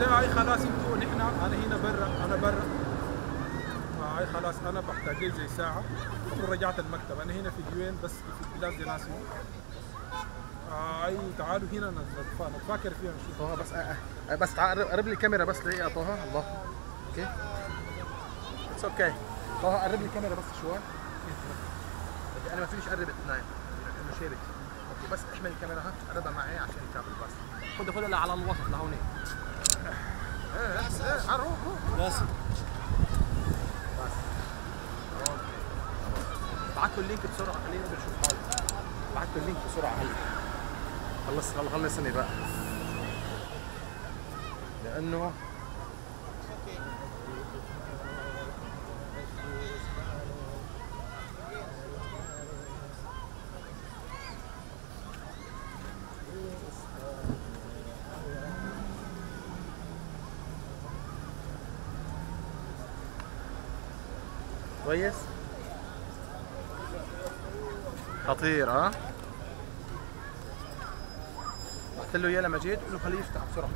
ده هاي خلاص انتوا نحن انا هنا برا انا برا هاي خلاص انا بحتاج لي زي ساعه بكون رجعت المكتب. انا هنا في اليوين بس في البلاد دي ناسي. اي تعالوا هنا نتفاكر فيها نشوف. طه بس تعال قرب لي الكاميرا بس دقيقه طه. الله اوكي اتس اوكي. طه قرب لي الكاميرا بس شوي. انا ما فيش اقرب اثنين انه شارك. اوكي بس احمل الكاميرا ها قربها معي عشان الكابل بس. خذها على الوسط لهون. ايه روح بس بعت له اللينك بسرعه خلينا نشوف حالي. بعت له اللينك بسرعه هلا خلصني بقى لانه كويس خطير. ها بعت له اياه لمجيد قول له خليه يفتح بسرعه.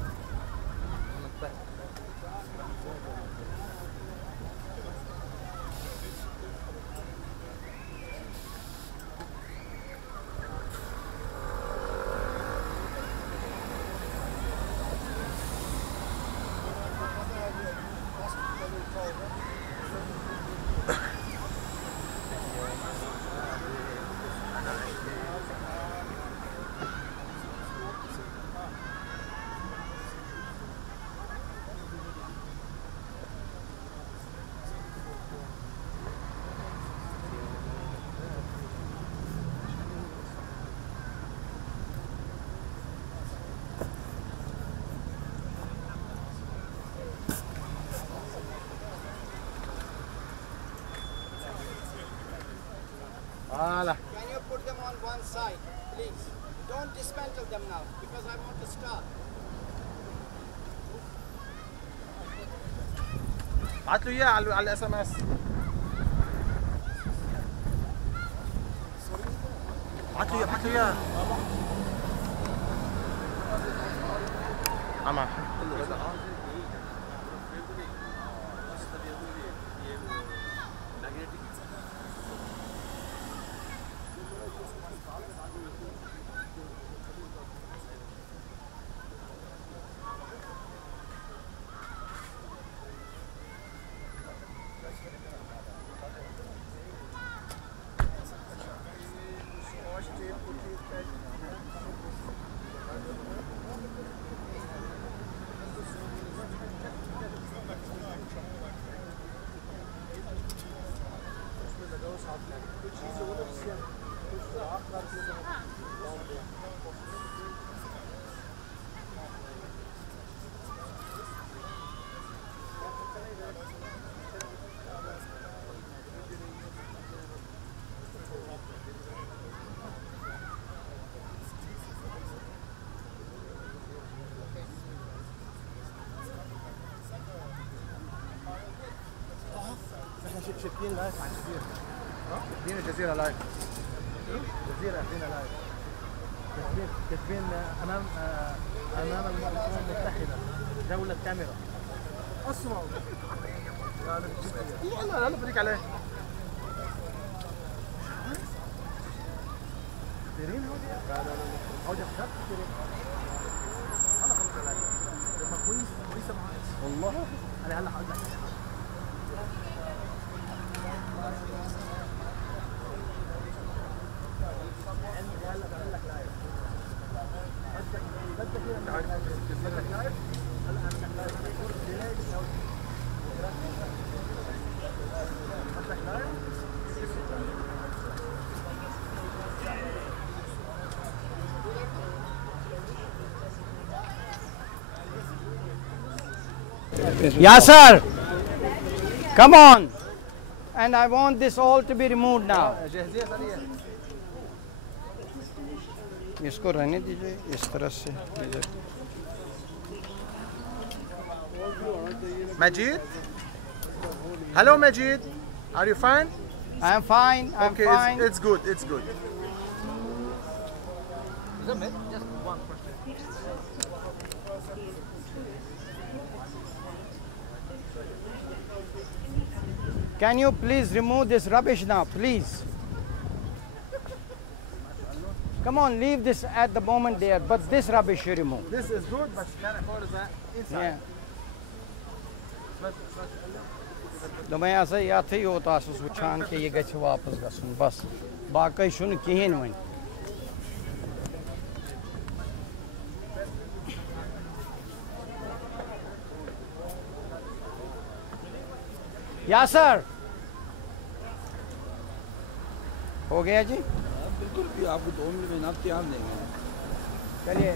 Voilà. Can you put them on one side, please? Don't dismantle them now because I want to start. بعت له اياه على الاس ام اس. بعت له اياه. عمل شايفين لايف على الجزيرة. شايفين الجزيرة لايف. الجزيرة اخذينها لايف. كاتبين امام الامم المتحدة دولة كاميرا. اسمعوا. لا بديك عليه. كثيرين هودي؟ لا هودي اخذت كثيرين. انا خلصت علي. لما كويسة معي. والله انا هلا حقول لك. Yasser, come on. And I want this all to be removed now. इसको रहने दीजिए इस तरह से. Majid? Hello Majid, are you fine? I'm fine. I'm fine. It's good. It's good. Just one person. Can you please remove this rubbish now, please? Come on, leave this at the moment there, but this rubbish you remove. This is good, but you can't afford that inside. Yeah. दोमें ऐसा याद ही होता है सुचान के ये गच्छ वापस गसन बस बाकी शुन कहीं नहीं या सर हो गया जी बिल्कुल भी आपको 2 मिनट में आप तैयार देंगे चलिए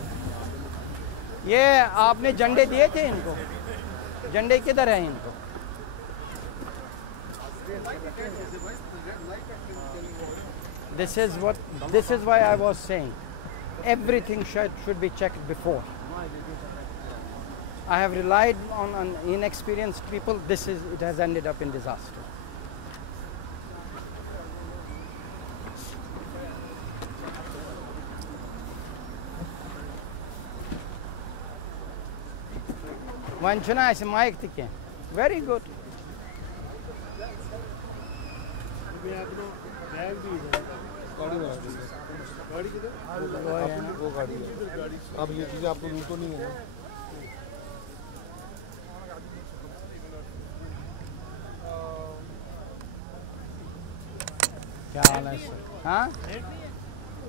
ये आपने झंडे दिए थे इनको झंडे किधर हैं इनको This is why I was saying everything should be checked before. I have relied on inexperienced people. It has ended up in disaster. One chuna is mic tike. Very good. गाड़ी किधर वो गाड़ी है अब ये चीज़ें आपको लूटो नहीं है क्या हाल है सर हाँ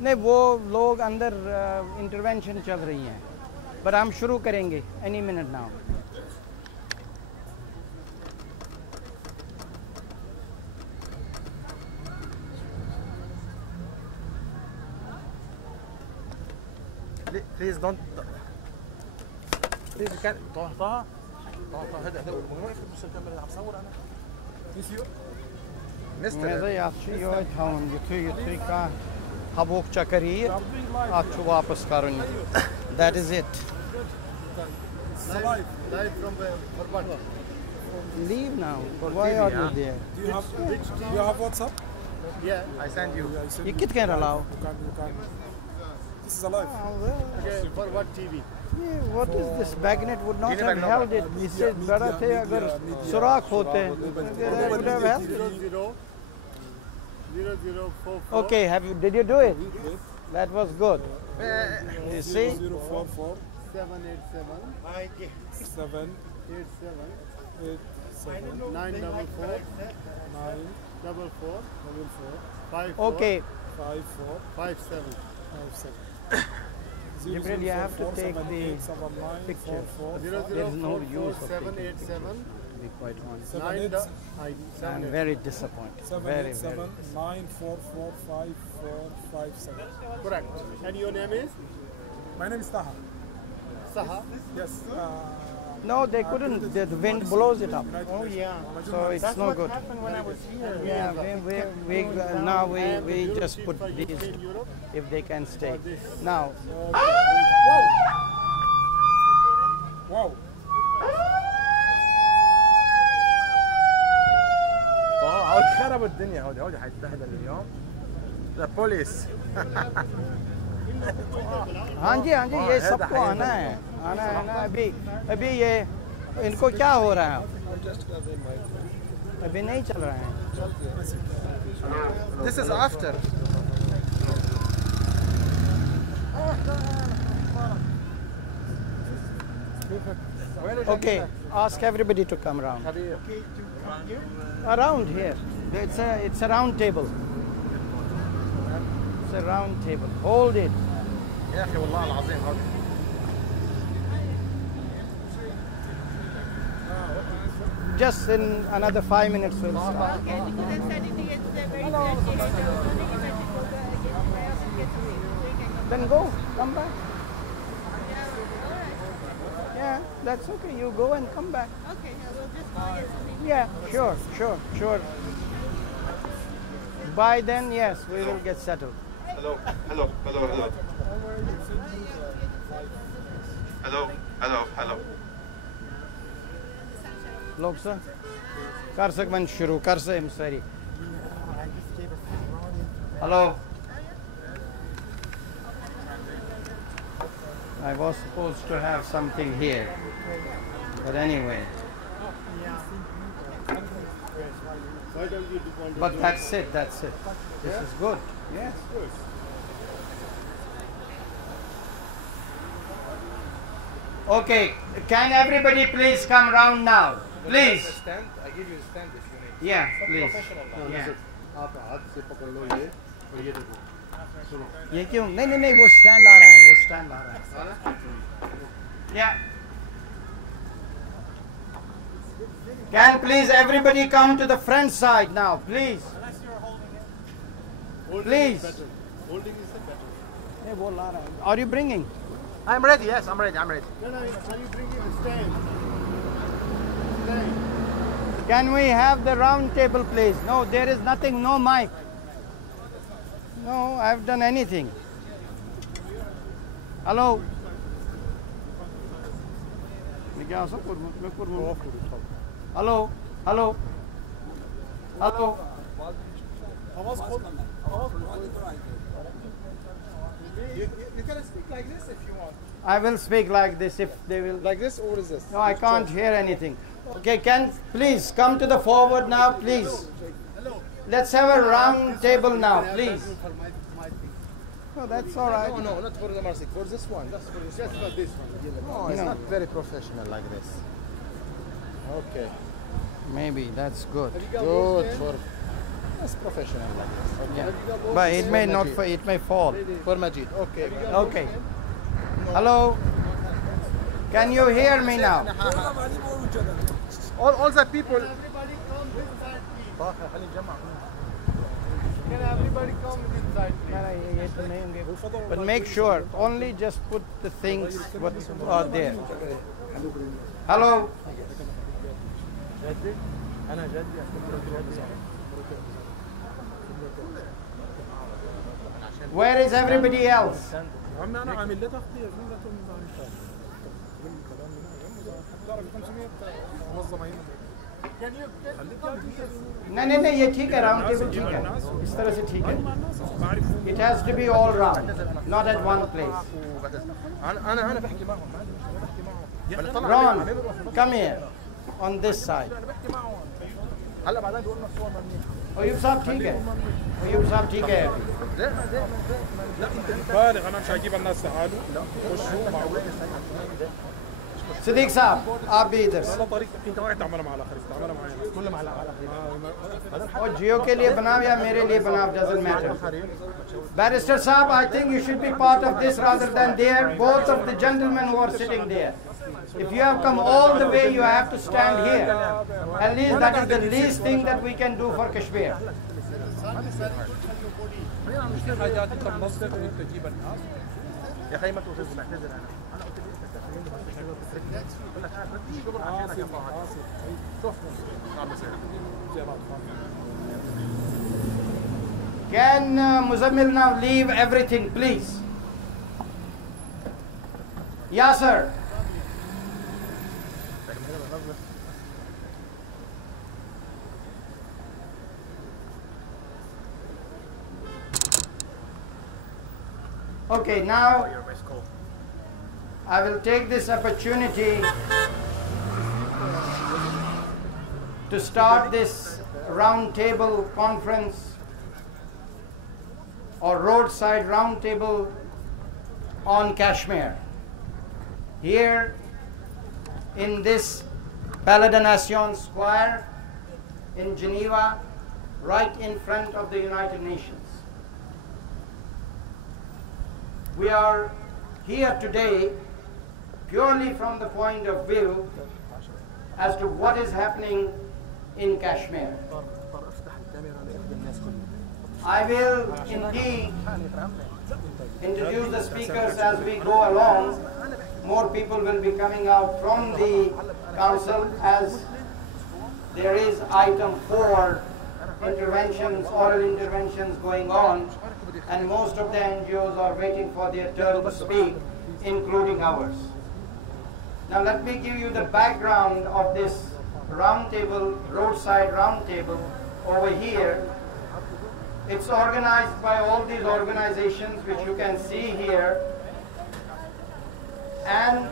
नहीं वो लोग अंदर इंटरवेंशन चल रही हैं बट हम शुरू करेंगे any minute now Please don't. Please you can't. طه هذا من وين بس الكاميرا عم صور أنا. Monsieur. ماذا يعطي يوم يتوي كا حبوك شكرية أشوف واپس كاروني. That is it. Live from Bourbon. Leave now. Why are you there? Do you have WhatsApp? Yeah, I send you. You kit can allow. You can. This is alive. Okay, for what TV? Yeah, what is this? Bagnet would not have held it. He said, "Better थे अगर सुराख होते, they would have held it." 0044. Okay, did you do it? That was good. You see? 0044 787 7 87 8 7 944 9 44 4 5 Okay, 5 4 5 7. 5 7 Gabriel, you have to take the picture. There is no use of taking it. 787 To be quite honest, 9 I'm very disappointed. 7 Very, 8 7 very. 9 4 4 5 4 5 7. Correct. And your name is? My name is Taha. Saha. Yes. No, they couldn't. The wind blows it up. Oh yeah. So it's no good. happened when I was here. Yeah, now we just put these if they can stay. Now, Wow. هود خرب الدنيا هودي حيتبهدل اليوم. The police. हाँ जी ये सबको आना है अभी ये इनको क्या हो रहा है अभी नहीं चल रहा है This is after. Okay, ask everybody to come around. Around here. It's a round table. It's a round table. Hold it. يا أخي والله العظيم هذا. Just in another 5 minutes we'll start. Okay, because I said it's very circulated. Then go, come back. Yeah, that's okay. You go and come back. Okay, we'll just call yesterday. Yeah, sure. By then, yes, we will get settled. Hello. लोग sir कर सक मन शुरू कर से sorry hello I was supposed to have something here but anyway Why don't you do one? But that's it, that's it. This is good. Yes. Okay, can everybody please come round now? Please. Stand. I give you a stand if you need. Yeah, please. Professional. Yeah. आप हाथ से पकड़ लो ये और ये देखो सुनो ये क्यों नहीं नहीं नहीं वो स्टैंड ला रहा है वो स्टैंड ला रहा है Yeah. Can please everybody come to the front side now, please. Please. Holding is better नहीं वो ला रहा है. Are you bringing? I'm ready. Yes, I'm ready. I'm ready. No, can you bring in a stand? Stand. Can we have the round table, please? No, there is nothing, no mic. No, I've done anything. Hello? Hello? Hello? Hello? You can speak like this if you want. I will speak like this if they will. Like this, or is this? No, I can't hear anything. Okay, can please come to the forward now, please. Let's have a round table now, please. Oh, that's all right. No, not for the Marsik. For this one. Just for this. Just for this one. No, it's not very professional like this. Okay. Maybe that's good. Good for. It's professional like this. Okay. Yeah. But it may not. It may fall. For Majid. Okay. Okay. Hello. Can you hear me now? All the people. Everybody come this side, please. Can everybody come this side, please? But make sure only just put the things what are there. Hello. Where is everybody else? عمي انا عامل لها تغطيه جمله تعرف 500 منظمه هنا नहीं नहीं नहीं ये ठीक है round table ठीक है इस तरह से ठीक है It has to be all round, not at one place. انا بحكي معهم انا بحكي معهم Ron, come here on this side. هلا بعدين بيقولوا لنا الصور ممنوعه Ayub साहब ठीक है अयूब साहब ठीक है لا انت بالغ انا مش هجيب الناس تعالوا خشوا معقول सिद्दीक साहब आप भी इधर से لا طريقتك انت ما تعملها مع الاخر تعملها معي كل مع على और जियो के लिए बनाओ या मेरे लिए बनाओ doesn't matter. Barrister साहब I think you should be part of this rather than there. Both of the gentlemen who are sitting there. If you have come all the way, you have to stand here. At least that is the least thing that we can do for Kashmir. حاجات انت منظم وانت تجيب الناس يا اخي ما تقول معتذر انا قلت لي انت خليني بس بقول لك بدي قبل عشانك يا فهد شوف عم بصير Can Muzammil now leave everything, please? Yasser. Okay, now I will take this opportunity to start this round table conference or roadside round table on Kashmir. Here in this Palais de Nation Square in Geneva, right in front of the United Nations. We are here today purely from the point of view as to what is happening in Kashmir. I will indeed introduce the speakers as we go along. More people will be coming out from the council as there is item 4 interventions, oral interventions going on, and most of the NGOs are waiting for their turn to speak, including ours. Now let me give you the background of this roundtable, roadside roundtable over here. It's organized by all these organizations which you can see here, and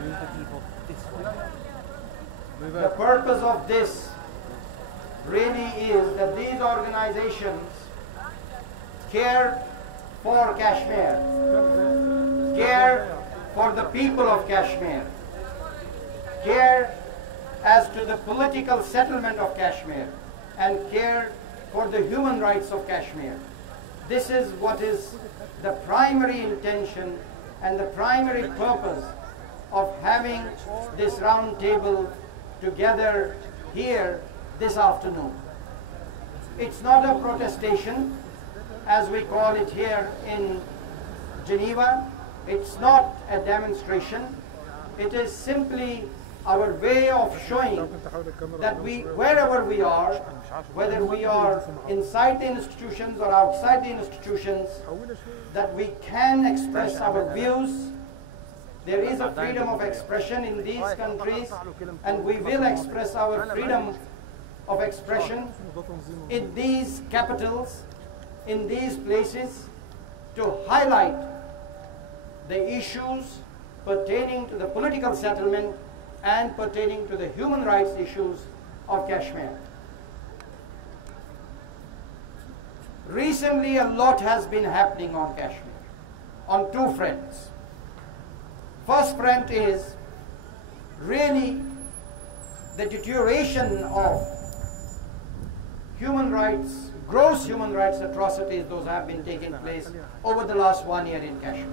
the purpose of this really is that these organizations care for Kashmir, care for the people of Kashmir, care as to the political settlement of Kashmir, and care for the human rights of Kashmir. This is what is the primary intention and the primary purpose of having this round table together here this afternoon. It's not a protestation, as we call it here in Geneva. It's not a demonstration. It is simply our way of showing that wherever we are, whether we are inside the institutions or outside the institutions, that we can express our views. There is a freedom of expression in these countries, and we will express our freedom of expression in these capitals, in these places, to highlight the issues pertaining to the political settlement and pertaining to the human rights issues of Kashmir. Recently, a lot has been happening on Kashmir, on two fronts. First front is really the deterioration of human rights, gross human rights atrocities, those have been taking place over the last 1 year in Kashmir.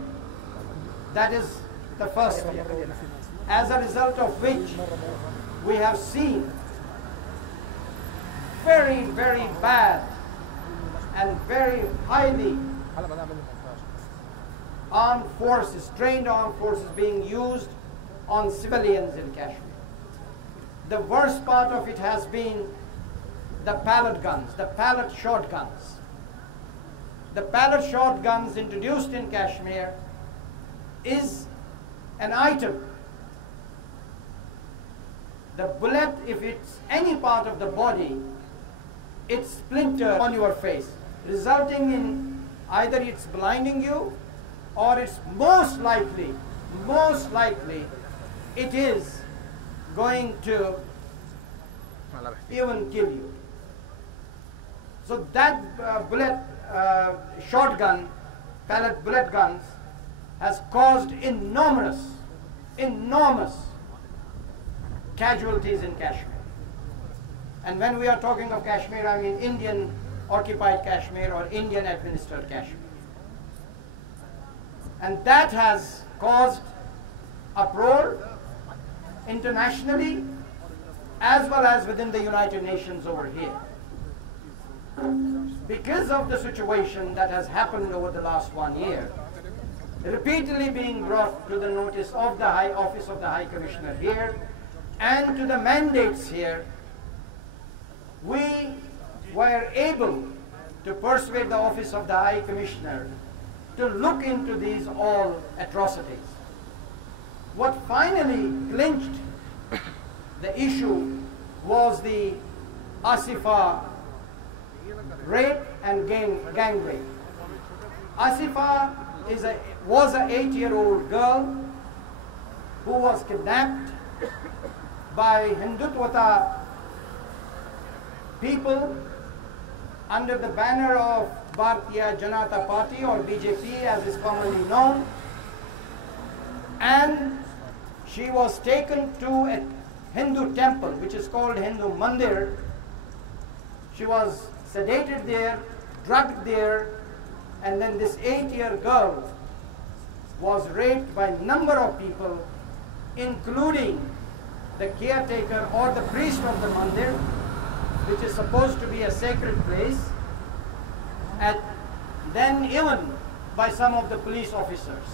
That is the first year. As a result of which we have seen very, very bad and very highly armed forces, trained armed forces being used on civilians in Kashmir. The worst part of it has been the pellet guns, the pellet shotguns. The pellet shotguns introduced in Kashmir is an item. The bullet, if it's any part of the body, it splinters on your face, resulting in either it's blinding you, or it's most likely, it is going to even kill you. So that shotgun, pellet bullet guns, has caused enormous casualties in Kashmir. And when we are talking of Kashmir, I mean Indian occupied Kashmir or Indian administered Kashmir. And that has caused uproar internationally as well as within the United Nations over here. Because of the situation that has happened over the last 1 year, repeatedly being brought to the notice of the Office of the High Commissioner here and to the mandates here, we were able to persuade the Office of the High Commissioner to look into these all atrocities. What finally clinched the issue was the Asifa rape and gang rape. Asifa was an 8-year-old girl who was kidnapped by Hindutwata people under the banner of Bharatiya Janata Party, or BJP as is commonly known, and she was taken to a Hindu temple which is called Hindu Mandir. She was sedated there, drugged there, and then this 8-year girl was raped by a number of people, including the caretaker or the priest of the mandir, which is supposed to be a sacred place, and then even by some of the police officers.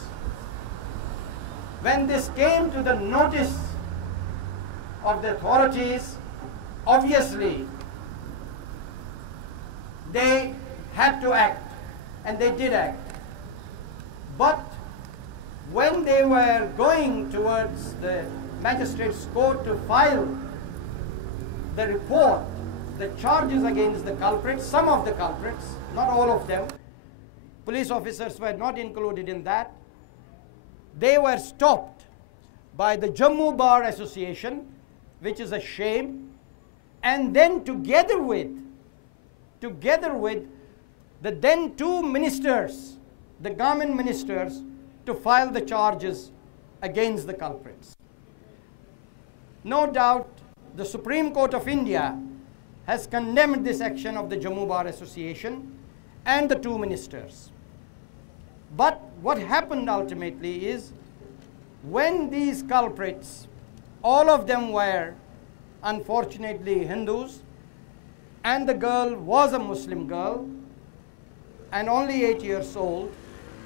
When this came to the notice of the authorities, obviously they had to act, and they did act. But when they were going towards the magistrate's court to file the report, the charges against the culprits, some of the culprits, not all of them, police officers were not included in that. They were stopped by the Jammu Bar Association, which is a shame, and then together with the then two ministers, the government ministers, to file the charges against the culprits. No doubt the Supreme Court of India has condemned this action of the Jammu Bar Association and the two ministers. But what happened ultimately is, when these culprits, all of them were unfortunately Hindus, and the girl was a Muslim girl and only 8 years old,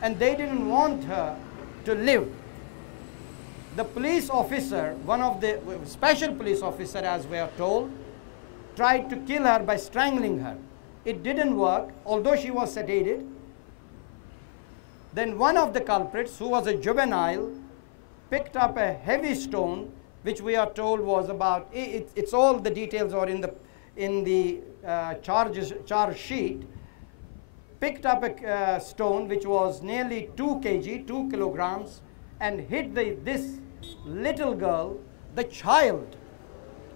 and they didn't want her to live. The police officer, one of the special police officer, as we are told, tried to kill her by strangling her. It didn't work, although she was sedated. Then one of the culprits, who was a juvenile, picked up a heavy stone, which we are told was about, it's all the details are in the charge sheet, picked up a stone which was nearly 2 kg, 2 kilograms, and hit this little girl, the child,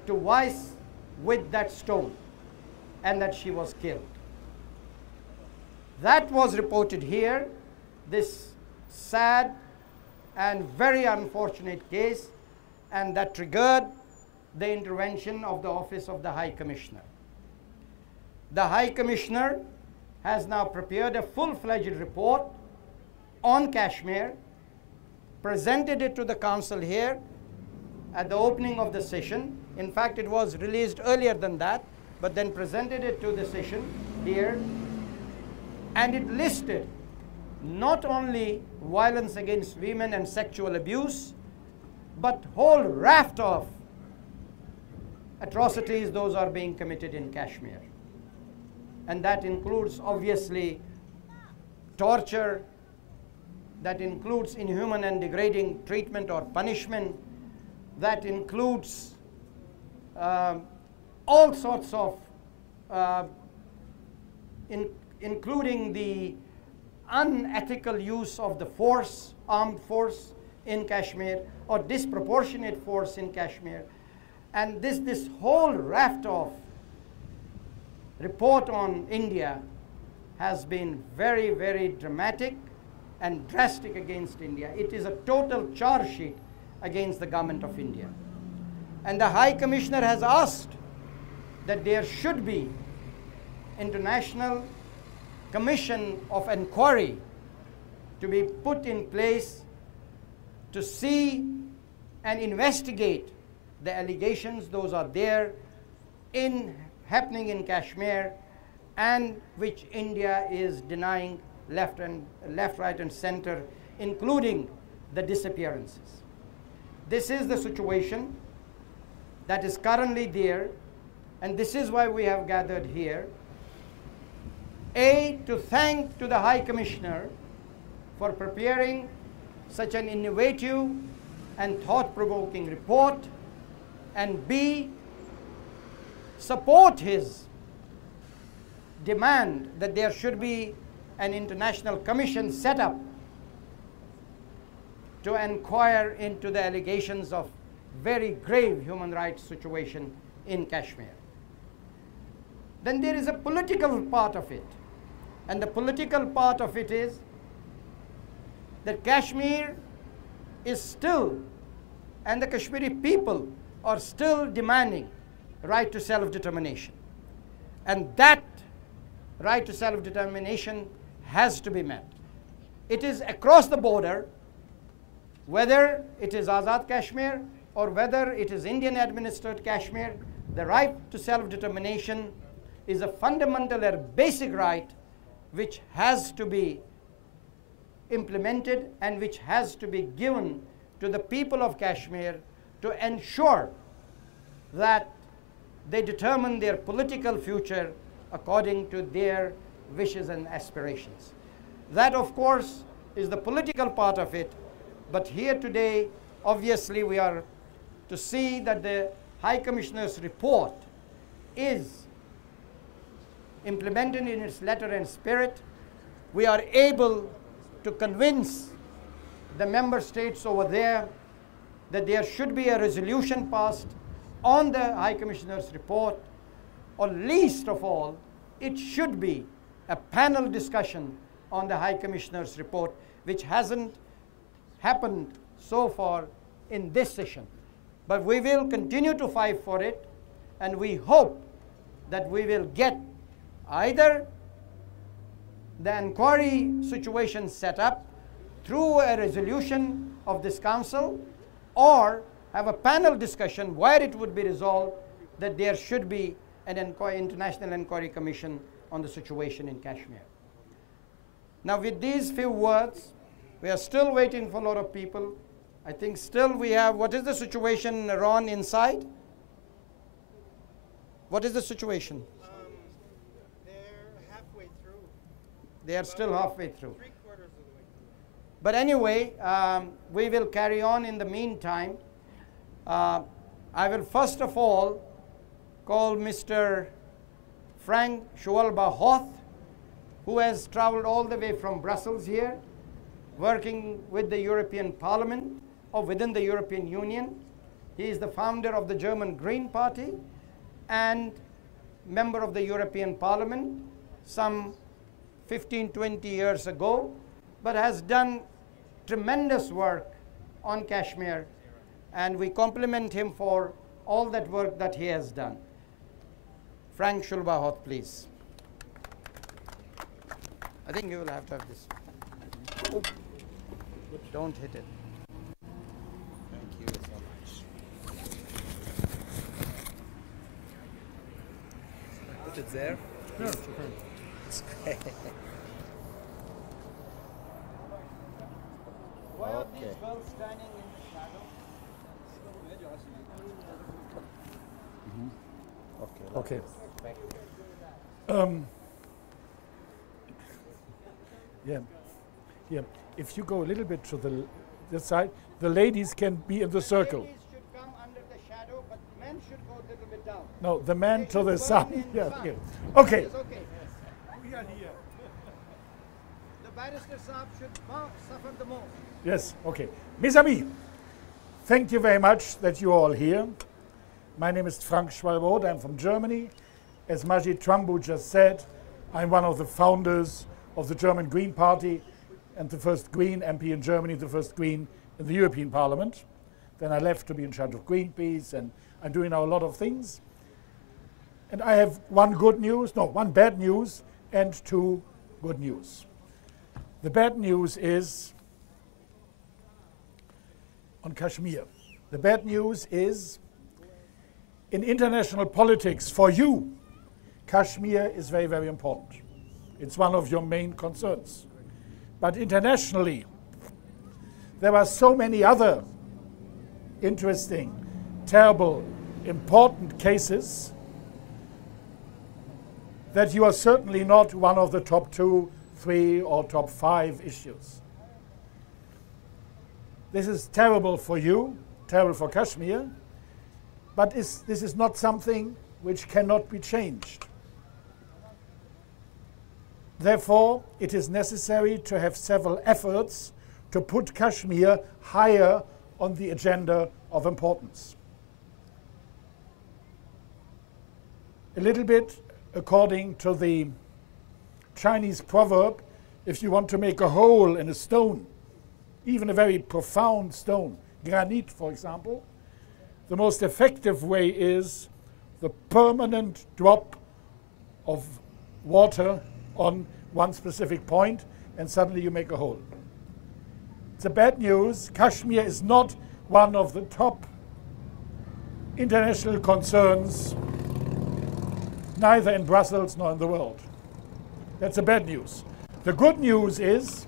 twice with that stone, and that she was killed. That was reported here, this sad and very unfortunate case, and that triggered the intervention of the Office of the High Commissioner. The High Commissioner has now prepared a full-fledged report on Kashmir, presented it to the Council here at the opening of the session. In fact, it was released earlier than that, but then presented it to the session here, and it listed not only violence against women and sexual abuse, but whole raft of atrocities those are being committed in Kashmir. And that includes obviously torture, that includes inhuman and degrading treatment or punishment, that includes all sorts of, including the unethical use of the force, armed force in Kashmir, or disproportionate force in Kashmir. And this whole raft of report on India has been very, very dramatic and drastic against India. It is a total charge sheet against the government of India. And the High Commissioner has asked that there should be international commission of inquiry to be put in place to see and investigate the allegations those are there happening in Kashmir, and which India is denying left, right, and center, including the disappearances. This is the situation that is currently there, and this is why we have gathered here. A, to thank to the High Commissioner for preparing such an innovative and thought-provoking report, and B, support his demand that there should be an international commission set up to inquire into the allegations of very grave human rights situation in Kashmir. Then there is a political part of it, and the political part of it is that Kashmir is still, and the Kashmiri people are still demanding right to self-determination. And that right to self-determination has to be met. It is across the border, whether it is Azad Kashmir or whether it is Indian-administered Kashmir, the right to self-determination is a fundamental or basic right which has to be implemented and which has to be given to the people of Kashmir to ensure that they determine their political future according to their wishes and aspirations. That, of course, is the political part of it. But here today, obviously, we are to see that the High Commissioner's report is implemented in its letter and spirit. We are able to convince the member states over there that there should be a resolution passed on the High Commissioner's report, or least of all, it should be a panel discussion on the High Commissioner's report, which hasn't happened so far in this session. But we will continue to fight for it, and we hope that we will get either the inquiry situation set up through a resolution of this council, or have a panel discussion where it would be resolved that there should be an international inquiry commission on the situation in Kashmir. Now, with these few words, we are still waiting for a lot of people. I think still we have, what is the situation, Ron, inside? What is the situation? They're halfway through. They are still halfway through. 3/4 of the way through. But anyway, we will carry on in the meantime. I will first of all call Mr. Frank Schwalbe-Hoth, who has traveled all the way from Brussels here, working with the European Parliament or within the European Union. He is the founder of the German Green Party and member of the European Parliament some 15-20 years ago, but has done tremendous work on Kashmir, and we compliment him for all that work that he has done. Frank Schwalbe-Hoth, please. I think you will have to have this. Oh. Don't hit it. Thank you so much. Put it there. Yeah. Why are these Okay. girls standing in the shadow? Okay. Okay. Yeah. If you go a little bit to the side, the ladies can be in the circle. Ladies should come under the shadow, but men should go a little bit down. No, the man They to should the burn side. in the Yeah. sun. Okay. Okay. Yes, okay. We are here. The barrister Saab should suffer the most. Yes. Okay. Mes amis, thank you very much that you're all here. My name is Frank Schwalbe-Hoth. I'm from Germany. As Majid Trambu just said, I'm one of the founders of the German Green Party and the first Green MP in Germany, the first Green in the European Parliament. Then I left to be in charge of Greenpeace, and I'm doing now a lot of things. And I have one bad news and two good news. The bad news is on Kashmir. The bad news is in international politics for you, Kashmir is very, very important. It's one of your main concerns. But internationally, there are so many other interesting, terrible, important cases that you are certainly not one of the top 2, 3, or top 5 issues. This is terrible for you, terrible for Kashmir, but this is not something which cannot be changed. Therefore, it is necessary to have several efforts to put Kashmir higher on the agenda of importance. A little bit according to the Chinese proverb, if you want to make a hole in a stone, even a very profound stone, granite for example, the most effective way is the permanent drop of water on one specific point, and suddenly you make a hole. The bad news, Kashmir is not one of the top international concerns, neither in Brussels nor in the world. That's the bad news. The good news is,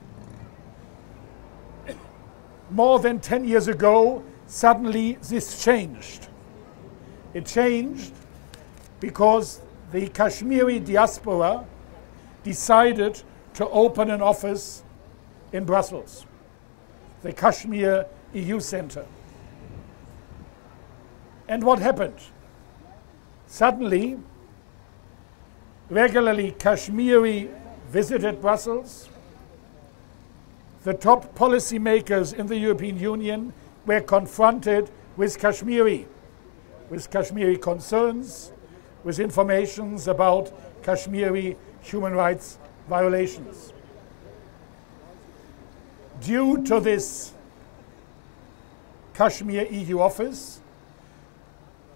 more than 10 years ago, suddenly this changed. It changed because the Kashmiri diaspora decided to open an office in Brussels, the Kashmir EU Center. And what happened? Suddenly, regularly Kashmiri visited Brussels. The top policymakers in the European Union were confronted with Kashmiri. with Kashmiri concerns, with informations about Kashmiri human rights violations. Due to this Kashmir EU office,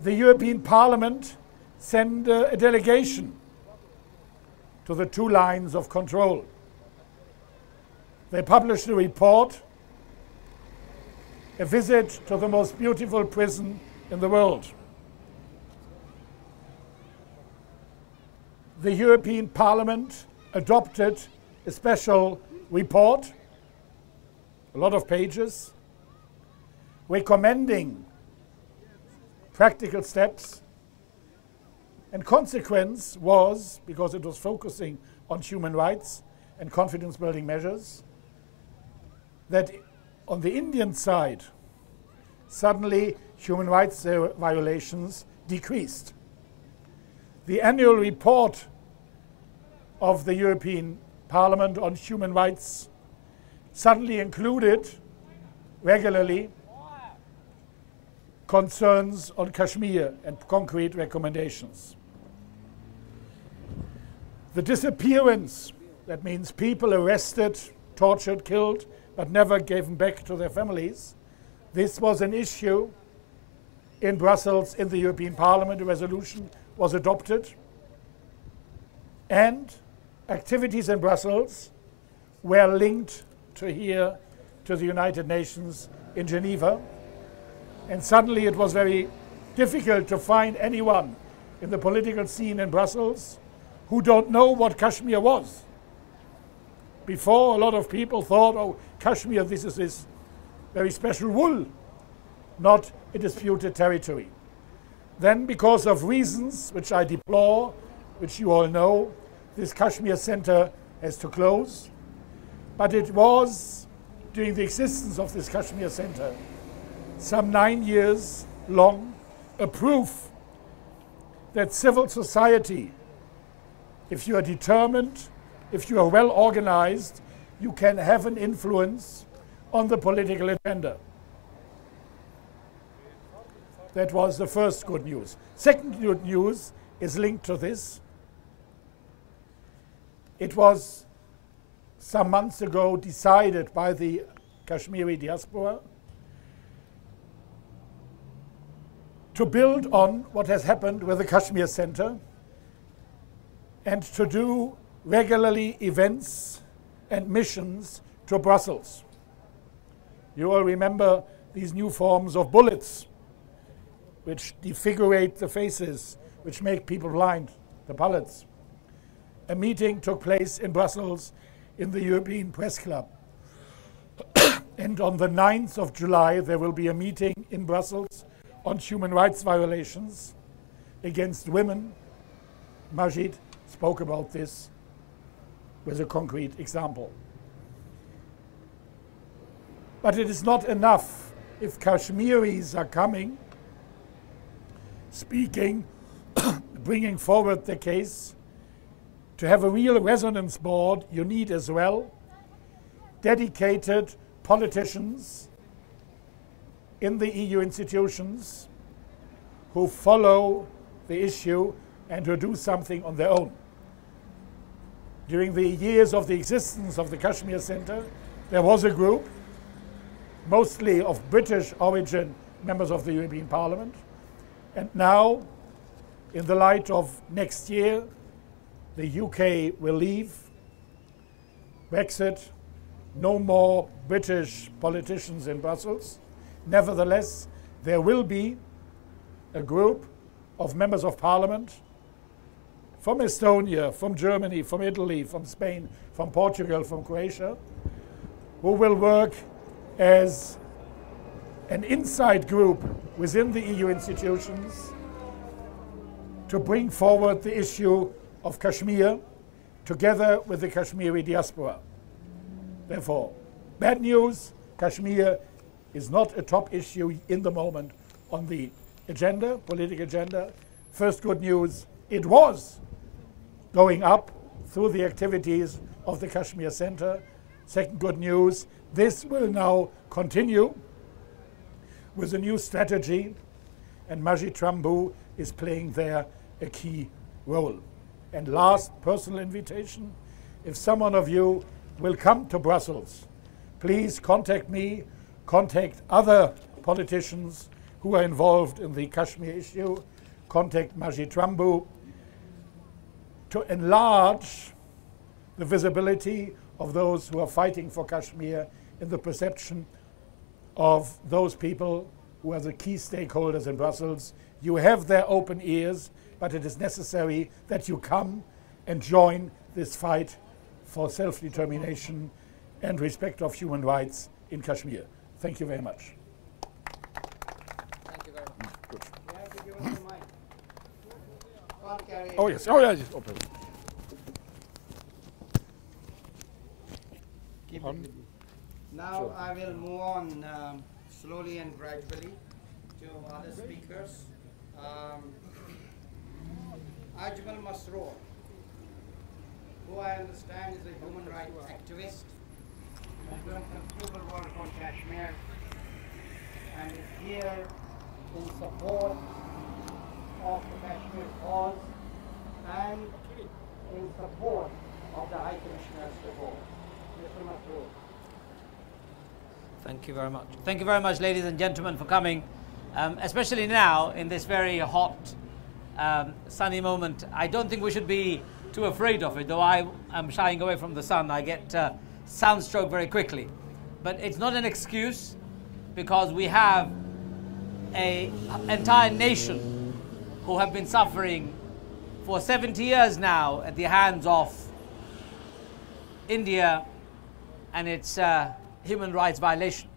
the European Parliament sent a delegation to the two lines of control. They published a report, a visit to the most beautiful prison in the world. The European Parliament adopted a special report, a lot of pages, recommending practical steps, and consequence was, because it was focusing on human rights and confidence building measures, that on the Indian side, suddenly human rights violations decreased. The annual report of the European Parliament on human rights suddenly included regularly concerns on Kashmir and concrete recommendations. The disappearance, that means people arrested, tortured, killed, but never given back to their families, this was an issue in Brussels in the European Parliament. A resolution was adopted, and activities in Brussels were linked to here, to the United Nations in Geneva. And suddenly it was very difficult to find anyone in the political scene in Brussels who don't know what Kashmir was. Before, a lot of people thought, oh, Kashmir, this is this very special wool, not a disputed territory. Then, because of reasons which I deplore, which you all know, this Kashmir Center has to close. But it was, during the existence of this Kashmir Center, some 9 years long, a proof that civil society, if you are determined, if you are well organized, you can have an influence on the political agenda. That was the first good news. Second good news is linked to this. It was some months ago decided by the Kashmiri diaspora to build on what has happened with the Kashmir Center and to do regularly events and missions to Brussels. You all remember these new forms of bullets which defigurate the faces, which make people blind, the bullets. A meeting took place in Brussels in the European Press Club. And on the 9th of July, there will be a meeting in Brussels on human rights violations against women. Majid spoke about this with a concrete example. But it is not enough if Kashmiris are coming, speaking, bringing forward the case. To have a real resonance board, you need as well dedicated politicians in the EU institutions who follow the issue and who do something on their own. During the years of the existence of the Kashmir Center, there was a group, mostly of British origin members of the European Parliament. And now, in the light of next year, the UK will leave, Brexit, no more British politicians in Brussels. Nevertheless, there will be a group of members of Parliament from Estonia, from Germany, from Italy, from Spain, from Portugal, from Croatia, who will work as an inside group within the EU institutions to bring forward the issue of Kashmir together with the Kashmiri diaspora. Therefore, bad news, Kashmir is not a top issue in the moment on the agenda, political agenda. First good news, it was going up through the activities of the Kashmir Center. Second good news, this will now continue with a new strategy and Majid Trambu is playing there a key role. And last, personal invitation, if someone of you will come to Brussels, please contact me, contact other politicians who are involved in the Kashmir issue, contact Majid Trambu, to enlarge the visibility of those who are fighting for Kashmir in the perception of those people who are the key stakeholders in Brussels. You have their open ears, but it is necessary that you come and join this fight for self-determination and respect of human rights in Kashmir. Thank you very much. Thank you very much. Good. You have to give us the mic. Can't carry it. Oh yes, oh yes, open. Keep it with you. Now I will move on slowly and gradually to other speakers. Ajmal Masroor, who I understand is a human rights activist, has done considerable work on Kashmir and is here in support of the Kashmir cause and in support of the High Commissioner's report. Mr. Masroor. Thank you very much. Thank you very much, ladies and gentlemen, for coming, especially now in this very hot, sunny moment. I don't think we should be too afraid of it, though I am shying away from the sun. I get sunstroke very quickly. But it's not an excuse, because we have an entire nation who have been suffering for 70 years now at the hands of India and its human rights violation.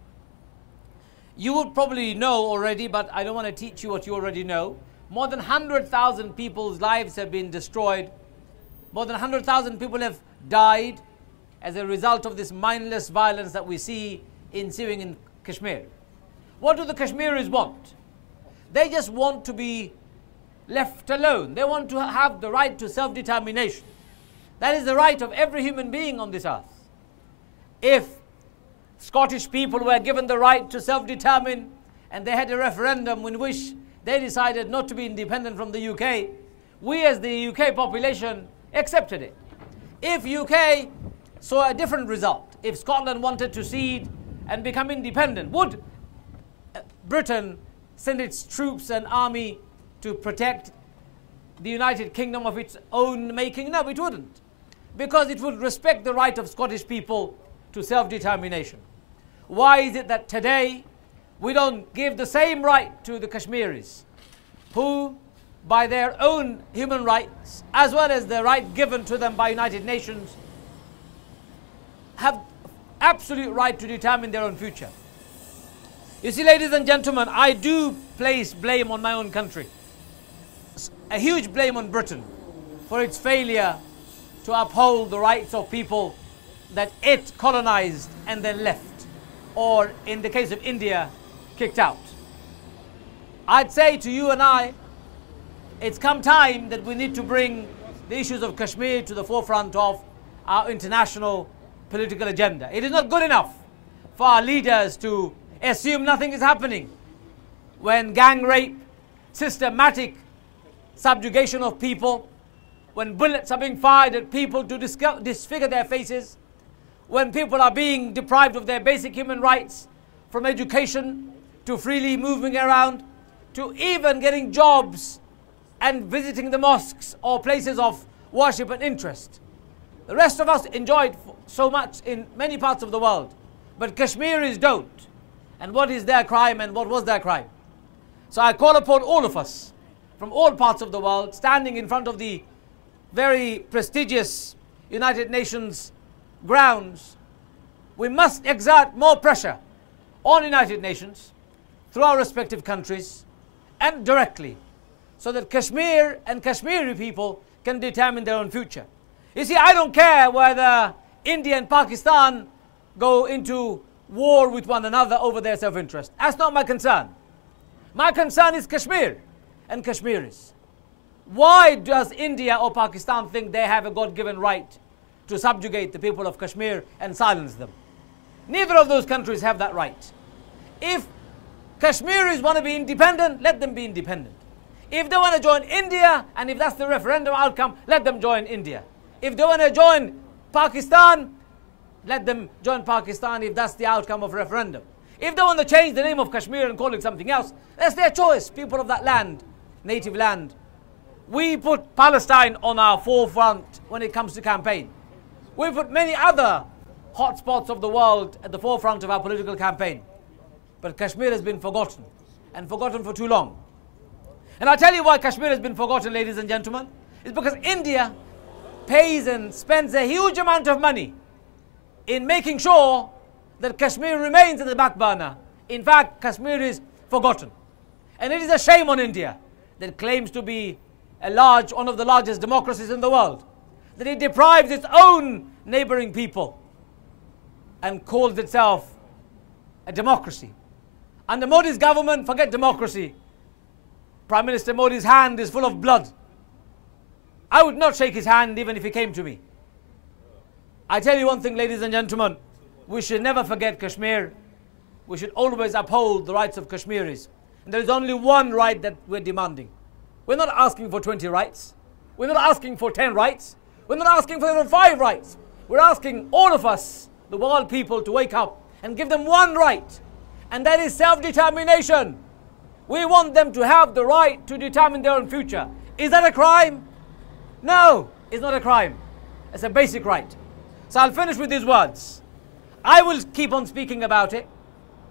You would probably know already, but I don't want to teach you what you already know. More than 100,000 people's lives have been destroyed. More than 100,000 people have died as a result of this mindless violence that we see ensuing in Kashmir. What do the Kashmiris want? They just want to be left alone. They want to have the right to self-determination. That is the right of every human being on this earth. If Scottish people were given the right to self-determine and they had a referendum in which they decided not to be independent from the UK, we as the UK population accepted it. If UK saw a different result, if Scotland wanted to cede and become independent, would Britain send its troops and army to protect the United Kingdom of its own making? No, it wouldn't, because it would respect the right of Scottish people to self-determination. Why is it that today we don't give the same right to the Kashmiris, who by their own human rights, as well as the right given to them by United Nations, have absolute right to determine their own future? You see, ladies and gentlemen, I do place blame on my own country, a huge blame on Britain for its failure to uphold the rights of people that it colonized and then left, or in the case of India, kicked out. I'd say to you and I, it's come time that we need to bring the issues of Kashmir to the forefront of our international political agenda. It is not good enough for our leaders to assume nothing is happening when gang rape, systematic subjugation of people, when bullets are being fired at people to disfigure their faces, when people are being deprived of their basic human rights, from education to freely moving around to even getting jobs and visiting the mosques or places of worship and interest. The rest of us enjoy it so much in many parts of the world, but Kashmiris don't. And what is their crime and what was their crime? So I call upon all of us from all parts of the world, standing in front of the very prestigious United Nations grounds, we must exert more pressure on United Nations through our respective countries and directly, so that Kashmir and Kashmiri people can determine their own future. You see, I don't care whether India and Pakistan go into war with one another over their self-interest. That's not my concern. My concern is Kashmir and Kashmiris. Why does India or Pakistan think they have a God-given right to subjugate the people of Kashmir and silence them? Neither of those countries have that right. If Kashmiris want to be independent, let them be independent. If they want to join India, and if that's the referendum outcome, let them join India. If they want to join Pakistan, let them join Pakistan if that's the outcome of referendum. If they want to change the name of Kashmir and call it something else, that's their choice, people of that land, native land. We put Palestine on our forefront when it comes to campaign. We put many other hotspots of the world at the forefront of our political campaign. But Kashmir has been forgotten, and forgotten for too long. And I'll tell you why Kashmir has been forgotten, ladies and gentlemen. It's because India pays and spends a huge amount of money in making sure that Kashmir remains in the back burner. In fact, Kashmir is forgotten. And it is a shame on India that claims to be one of the largest democracies in the world, that it deprives its own neighboring people and calls itself a democracy. Under Modi's government, forget democracy. Prime Minister Modi's hand is full of blood. I would not shake his hand even if he came to me. I tell you one thing, ladies and gentlemen, we should never forget Kashmir. We should always uphold the rights of Kashmiris. And there is only one right that we're demanding. We're not asking for 20 rights. We're not asking for 10 rights. We're not asking for even 5 rights. We're asking all of us, the world people, to wake up and give them one right. And that is self-determination. We want them to have the right to determine their own future. Is that a crime? No, it's not a crime. It's a basic right. So I'll finish with these words. I will keep on speaking about it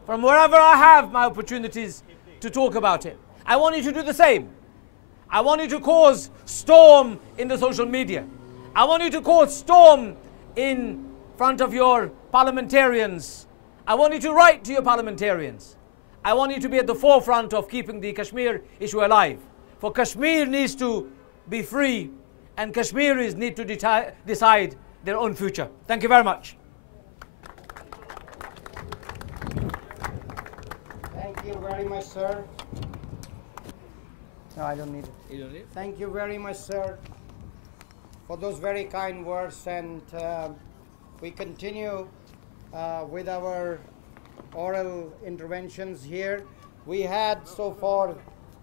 from wherever I have my opportunities to talk about it. I want you to do the same. I want you to cause storm in the social media. I want you to cause storm in front of your parliamentarians. I want you to write to your parliamentarians. I want you to be at the forefront of keeping the Kashmir issue alive. For Kashmir needs to be free, and Kashmiris need to decide their own future. Thank you very much. Thank you very much, sir. No, I don't need it. You don't need? Thank you very much, sir, for those very kind words. And we continue with our oral interventions here. We had so far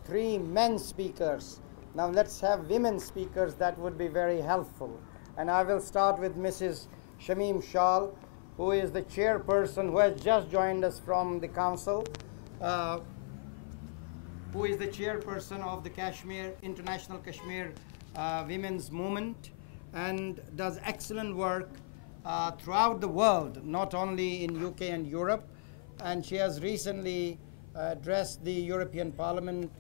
3 men speakers. Now let's have women speakers. That would be very helpful. And I will start with Mrs. Shamim Shal, who is the chairperson, who has just joined us from the council, who is the chairperson of the International Kashmir Women's Movement, and does excellent work throughout the world, not only in UK and Europe. And she has recently addressed the European Parliament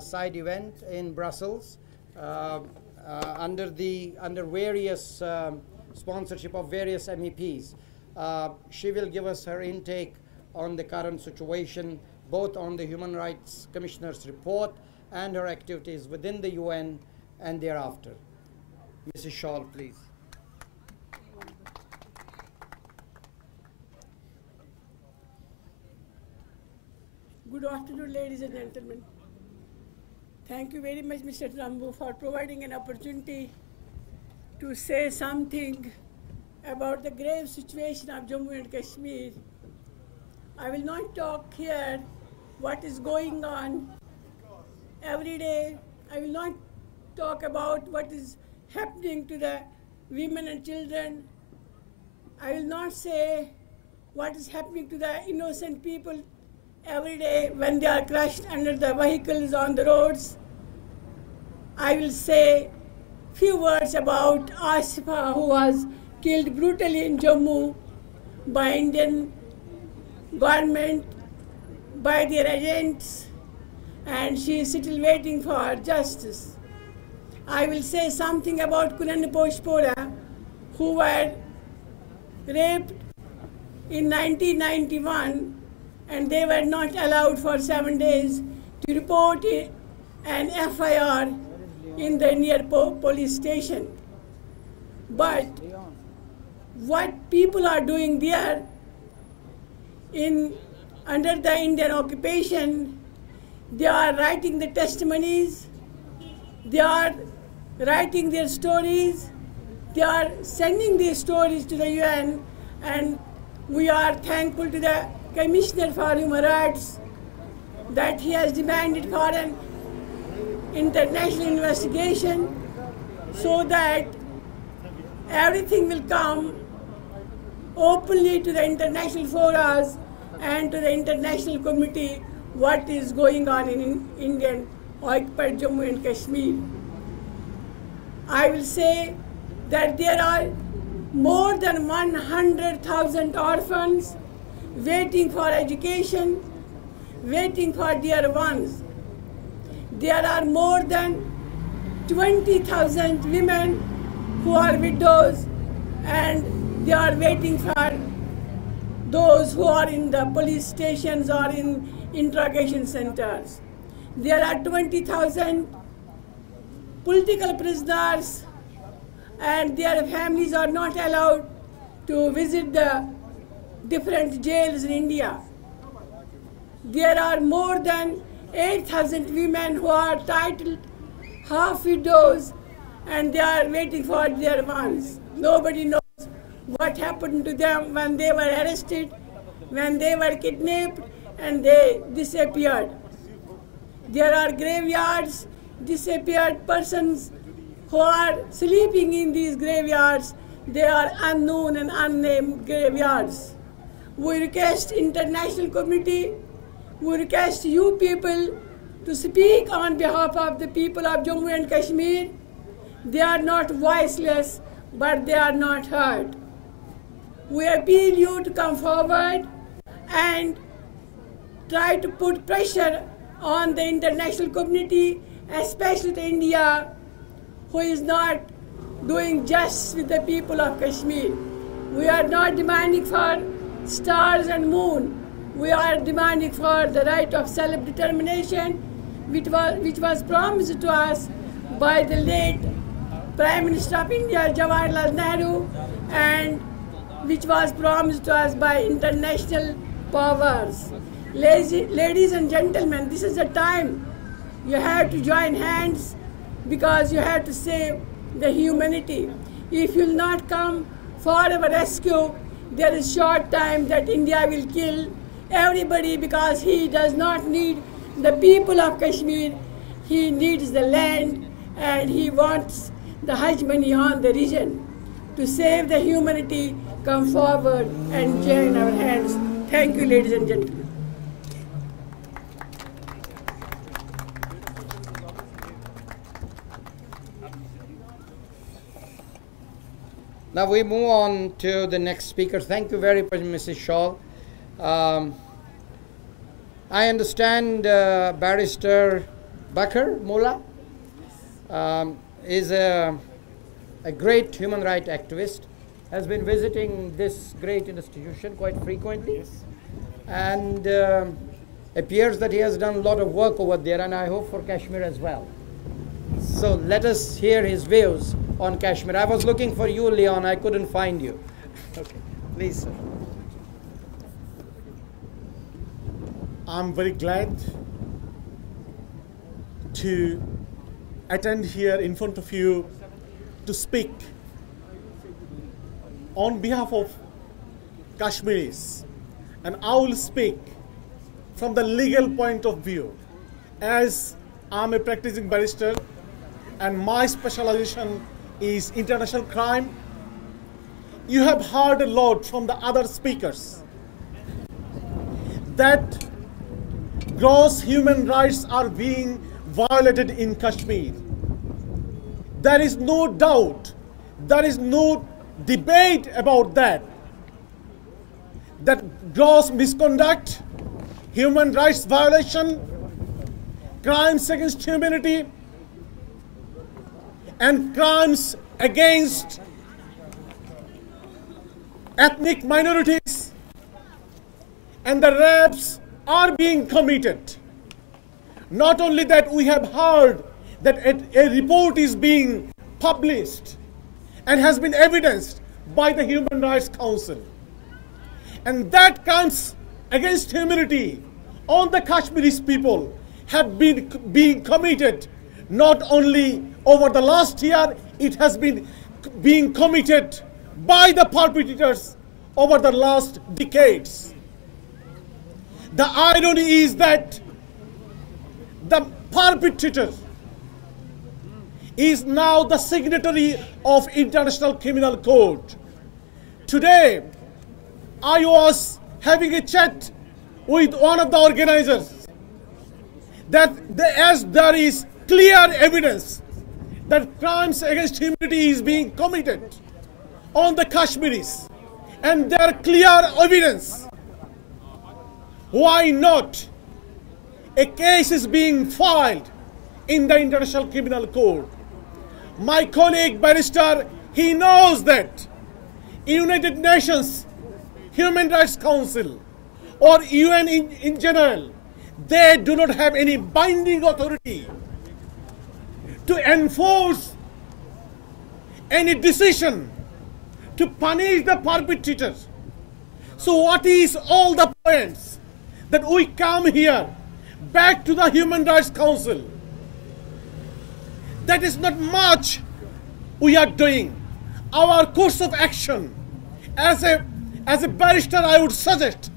side event in Brussels under various sponsorship of various MEPs. She will give us her intake on the current situation, both on the Human Rights Commissioner's report and her activities within the UN and thereafter. Mrs. Shaw, please. Good afternoon, ladies and gentlemen. Thank you very much, Mr. Trambu, for providing an opportunity to say something about the grave situation of Jammu and Kashmir. I will not talk here what is going on every day. I will not talk about what is happening to the women and children. I will not say what is happening to the innocent people every day when they are crushed under the vehicles on the roads. I will say few words about Asifa, who was killed brutally in Jammu by Indian government, by their agents, and she is still waiting for justice. I will say something about Kunan Poshpora, who were raped in 1991, and they were not allowed for 7 days to report an FIR in the near police station. But what people are doing there under the Indian occupation, they are writing the testimonies, they are writing their stories, they are sending these stories to the UN, and we are thankful to the Commissioner for Human Rights that he has demanded for an international investigation so that everything will come openly to the international forums and to the international community what is going on in Indian occupied Jammu and Kashmir. I will say that there are more than 100,000 orphans waiting for education, waiting for their ones. There are more than 20,000 women who are widows and they are waiting for those who are in the police stations or in interrogation centers. There are 20,000 political prisoners and their families are not allowed to visit the different jails in India. There are more than 8,000 women who are titled half widows and they are waiting for their ones. Nobody knows what happened to them when they were arrested, when they were kidnapped and they disappeared. There are graveyards, disappeared persons who are sleeping in these graveyards. They are unknown and unnamed graveyards. We request international community, we request you people to speak on behalf of the people of Jammu and Kashmir. They are not voiceless, but they are not heard. We appeal you to come forward and try to put pressure on the international community, especially to India, who is not doing justice with the people of Kashmir. We are not demanding for stars and moon. We are demanding for the right of self-determination, which was promised to us by the late Prime Minister of India, Jawaharlal Nehru, and which was promised to us by international powers. Ladies and gentlemen, this is the time you have to join hands because you have to save the humanity. If you will not come for our rescue, there is short time that India will kill everybody because he does not need the people of Kashmir. He needs the land and he wants the hegemony on the region. To save the humanity, come forward and join our hands. Thank you, ladies and gentlemen. Now we move on to the next speaker. Thank you very much, Mrs. Shaw. I understand Barrister Bakr Mullah is a great human rights activist, has been visiting this great institution quite frequently, and appears that he has done a lot of work over there, and I hope for Kashmir as well. So let us hear his views on Kashmir. I was looking for you, Leon. I couldn't find you. Okay, please, sir. I'm very glad to attend here in front of you to speak on behalf of Kashmiris. And I will speak from the legal point of view, as I'm a practicing barrister and my specialization is international crime. You have heard a lot from the other speakers that gross human rights are being violated in Kashmir. There is no doubt, there is no debate about that. That gross misconduct, human rights violation, crimes against humanity, and crimes against ethnic minorities, and the rapes are being committed. Not only that, we have heard that a report is being published and has been evidenced by the Human Rights Council. And that crimes against humanity on the Kashmiri people have been being committed not only over the last year, it has been being committed by the perpetrators over the last decades. The irony is that the perpetrator is now the signatory of International Criminal Court. Today, I was having a chat with one of the organizers that as there is clear evidence that crimes against humanity is being committed on the Kashmiris, and there are clear evidence, why not a case is being filed in the International Criminal Court? My colleague barrister, he knows that United Nations Human Rights Council or UN in general, they do not have any binding authority to enforce any decision to punish the perpetrators. So what is all the points that we come here back to the Human Rights Council? That is not much we are doing. Our course of action, as a barrister, I would suggest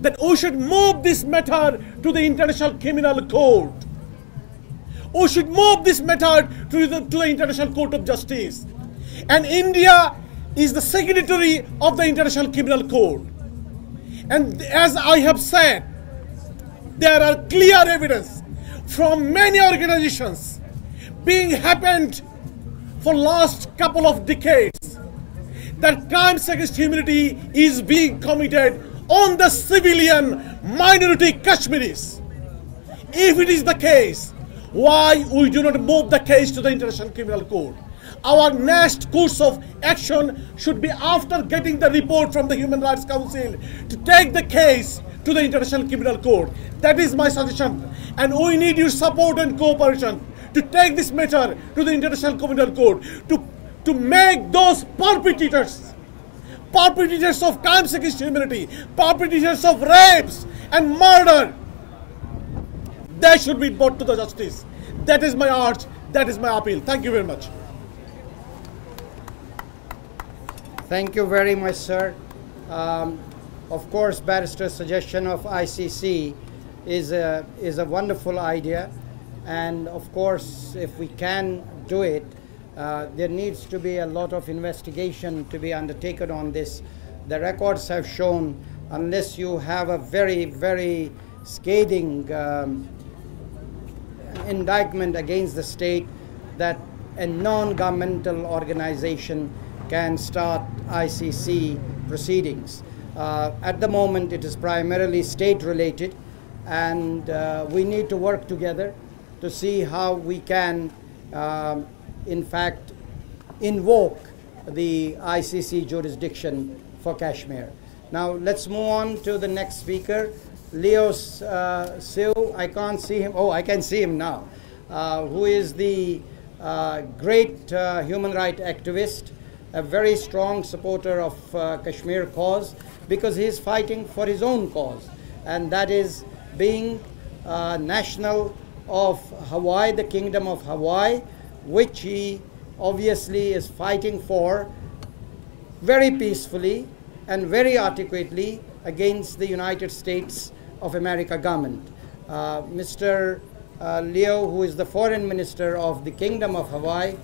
that we should move this matter to the International Criminal Court. We should move this matter to the International Court of Justice. And India is the signatory of the International Criminal Court. And as I have said, there are clear evidence from many organizations being happened for last couple of decades that crimes against humanity is being committed on the civilian minority Kashmiris. If it is the case, why we do not move the case to the International Criminal Court? Our next course of action should be, after getting the report from the Human Rights Council, to take the case to the International Criminal Court. That is my suggestion. And we need your support and cooperation to take this matter to the International Criminal Court, to make those perpetrators of crimes against humanity, perpetrators of rapes and murder, they should be brought to the justice. That is my urge, that is my appeal. Thank you very much. Thank you very much, sir. Of course, barrister's suggestion of ICC is a wonderful idea. And of course, if we can do it, there needs to be a lot of investigation to be undertaken on this. The records have shown, unless you have a very, very scathing indictment against the state, that a non-governmental organization can start ICC proceedings. At the moment, it is primarily state-related, and we need to work together to see how we can, in fact, invoke the ICC jurisdiction for Kashmir. Now, let's move on to the next speaker, Leo Siu. I can't see him. Oh, I can see him now. Who is the great human rights activist, a very strong supporter of Kashmir cause, because he is fighting for his own cause, and that is being national of Hawaii, the Kingdom of Hawaii, which he obviously is fighting for very peacefully and very articulately against the United States of America government. Mr. Leo, who is the foreign minister of the Kingdom of Hawaii,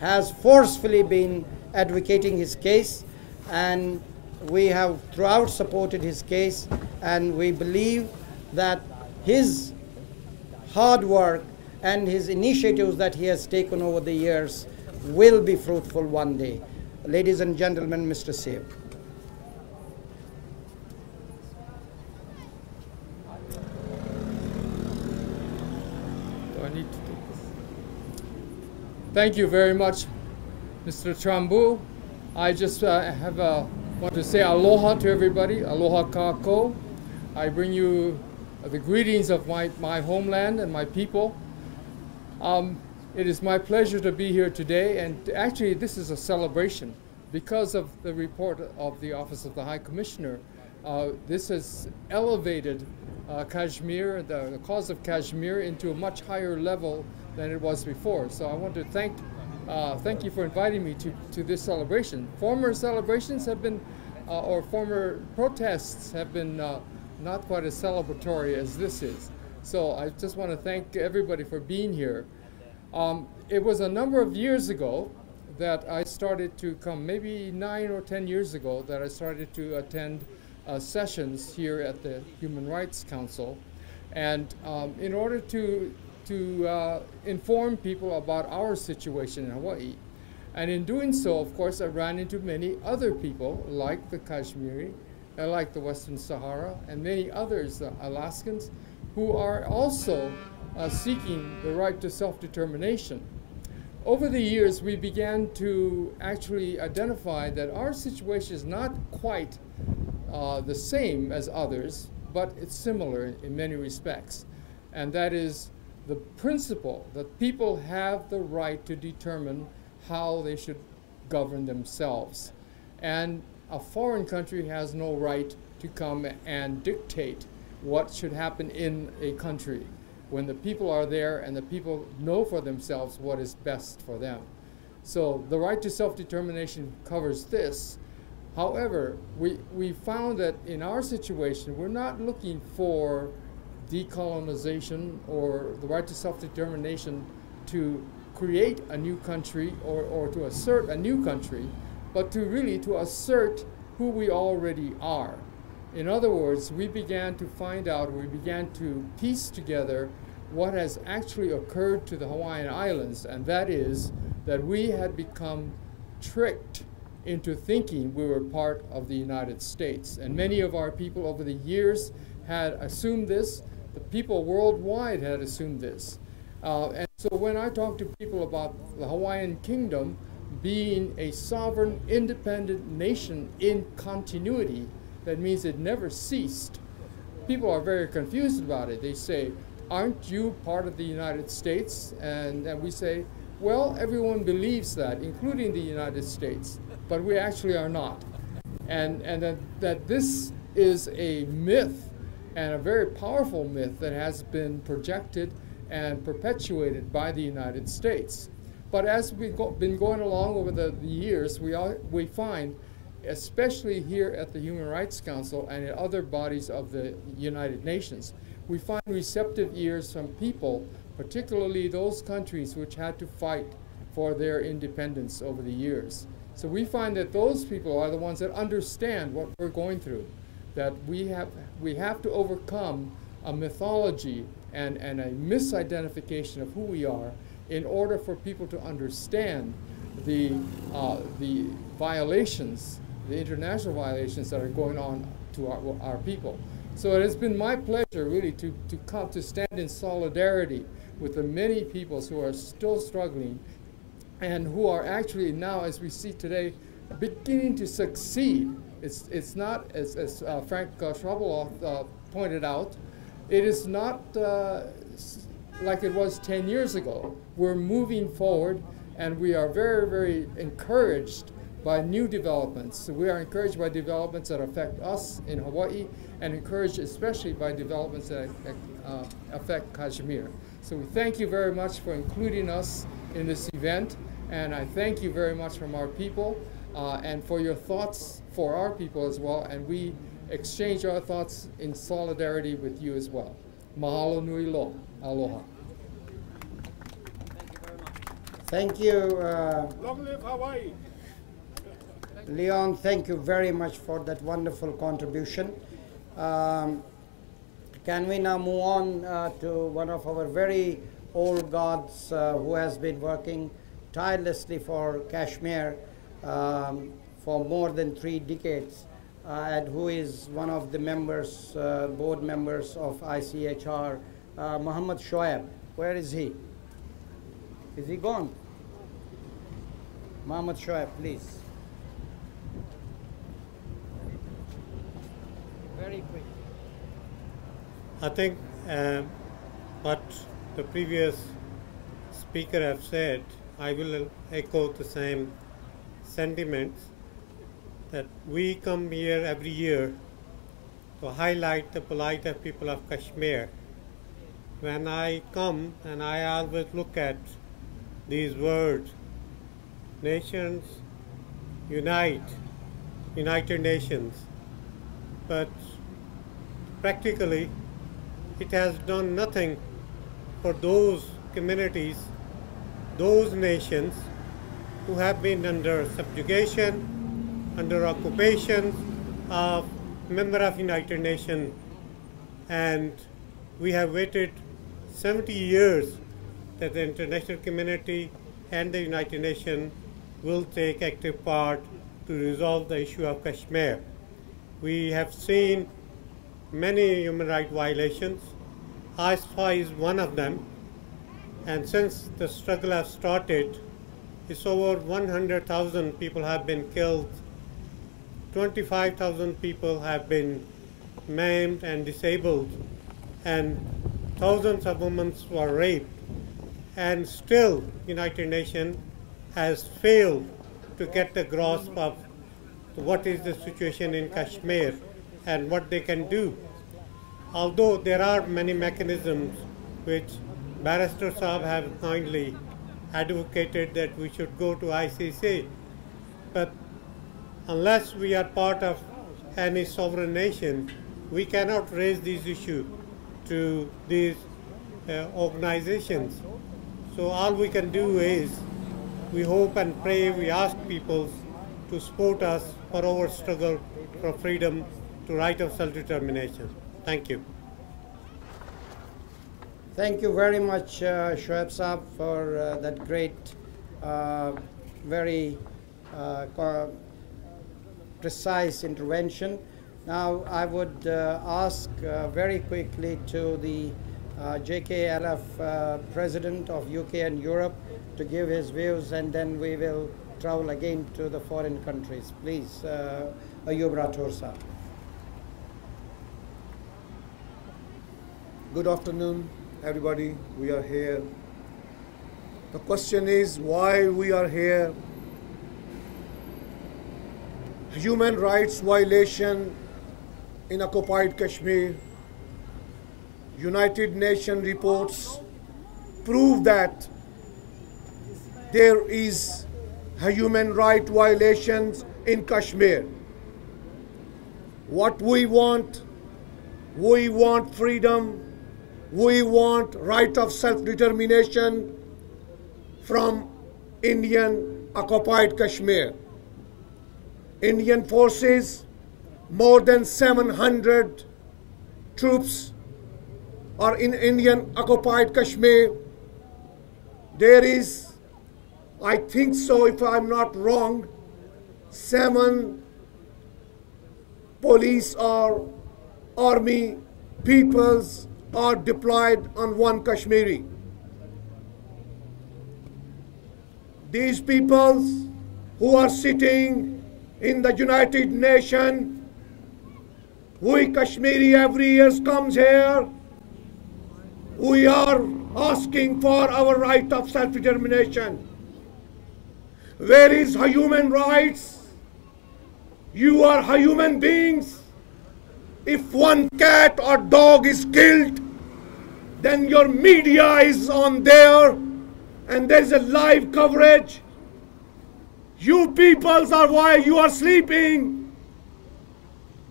has forcefully been advocating his case, and we have throughout supported his case, and we believe that his hard work and his initiatives that he has taken over the years will be fruitful one day. Ladies and gentlemen, Mr. Siu. Do I need to take this? Thank you very much, Mr. Trambu. I just want to say aloha to everybody, aloha kako. I bring you the greetings of my homeland and my people. It is my pleasure to be here today, and actually this is a celebration because of the report of the Office of the High Commissioner. This has elevated Kashmir, the cause of Kashmir, into a much higher level than it was before. So I want to thank you for inviting me to this celebration. Former celebrations have been, or former protests have been not quite as celebratory as this is. So I just want to thank everybody for being here. It was a number of years ago that I started to come, maybe 9 or 10 years ago, that I started to attend sessions here at the Human Rights Council. And in order to inform people about our situation in Hawaii. And in doing so, of course, I ran into many other people, like the Kashmiri, like the Western Sahara, and many others, Alaskans, who are also seeking the right to self-determination. Over the years, we began to actually identify that our situation is not quite the same as others, but it's similar in many respects. And that is the principle that people have the right to determine how they should govern themselves. And a foreign country has no right to come and dictate what should happen in a country when the people are there and the people know for themselves what is best for them. So the right to self-determination covers this. However, we found that in our situation, we're not looking for decolonization or the right to self-determination to create a new country or to assert a new country, but to really to assert who we already are. In other words, we began to find out, we began to piece together what has actually occurred to the Hawaiian Islands, and that is that we had become tricked into thinking we were part of the United States. And many of our people over the years had assumed this. The people worldwide had assumed this. And so when I talk to people about the Hawaiian Kingdom being a sovereign, independent nation in continuity, that means it never ceased. People are very confused about it. They say, aren't you part of the United States? And we say, well, everyone believes that, including the United States, but we actually are not. And that this is a myth, and a very powerful myth that has been projected and perpetuated by the United States. But as we've been going along over the years, we find, especially here at the Human Rights Council and in other bodies of the United Nations, we find receptive ears from people, particularly those countries which had to fight for their independence over the years. So we find that those people are the ones that understand what we're going through, that we have to overcome a mythology and a misidentification of who we are in order for people to understand the violations, the international violations that are going on to our people. So it has been my pleasure really to come to stand in solidarity with the many peoples who are still struggling and who are actually now, as we see today, beginning to succeed. It's not, as Frank Schwabeloff pointed out, it is not like it was 10 years ago. We're moving forward, and we are very, very encouraged by new developments. So we are encouraged by developments that affect us in Hawaii, and encouraged especially by developments that affect Kashmir. So we thank you very much for including us in this event, and I thank you very much from our people, and for your thoughts for our people as well, and we exchange our thoughts in solidarity with you as well. Mahalo nui lo. Aloha. Thank you. Long live Hawaii. Leon, thank you very much for that wonderful contribution. Can we now move on to one of our very old gods who has been working tirelessly for Kashmir for more than 3 decades, and who is one of the members, board members of ICHR, Muhammad Shoaib. Where is he? Is he gone? Muhammad Shoaib, please. Very quick. I think what the previous speaker have said, I will echo the same sentiments, that we come here every year to highlight the plight of people of Kashmir. When I come, and I always look at these words, nations unite, United Nations, but practically it has done nothing for those communities, those nations who have been under subjugation, under occupation of member of United Nations, and we have waited 70 years that the international community and the United Nations will take active part to resolve the issue of Kashmir. We have seen many human rights violations. ISFA is one of them, and since the struggle has started, it's over 100,000 people have been killed, 25,000 people have been maimed and disabled, and thousands of women were raped, and still United Nations has failed to get a grasp of what is the situation in Kashmir and what they can do. Although there are many mechanisms which Barrister Saab have kindly advocated that we should go to ICC, but unless we are part of any sovereign nation, we cannot raise these issues to these organizations. So all we can do is we hope and pray, we ask people to support us for our struggle for freedom to right of self-determination. Thank you. Thank you very much, Shoaib Saab, for that great, very precise intervention. Now I would ask very quickly to the JKLF President of UK and Europe to give his views, and then we will travel again to the foreign countries. Please, Ayub Rathore Saab. Good afternoon, everybody. We are here. The question is why we are here. Human rights violation in occupied Kashmir. United Nations reports prove that there is a human right violations in Kashmir. What we want freedom, we want right of self-determination from Indian occupied Kashmir. Indian forces, more than 700 troops are in Indian occupied Kashmir. There is, I think so if I'm not wrong, 7 police or army peoples are deployed on one Kashmiri. These peoples who are sitting in the United Nations, we Kashmiri every year comes here, we are asking for our right of self-determination. Where is human rights? You are human beings. If one cat or dog is killed, then your media is on there and there's a live coverage. You peoples are why you are sleeping.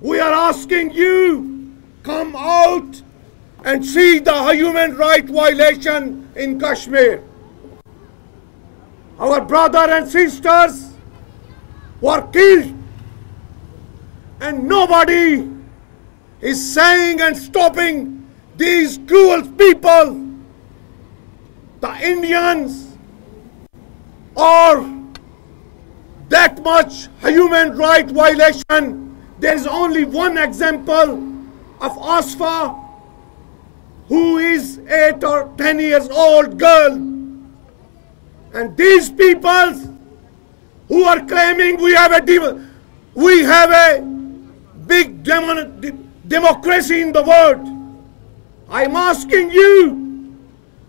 We are asking you, come out and see the human right violation in Kashmir. Our brothers and sisters were killed, and nobody is saying and stopping these cruel people. The Indians are that much human right violation. There is only one example of Asfa, who is 8 or 10 years old girl. And these people who are claiming we have a big democracy in the world. I'm asking you,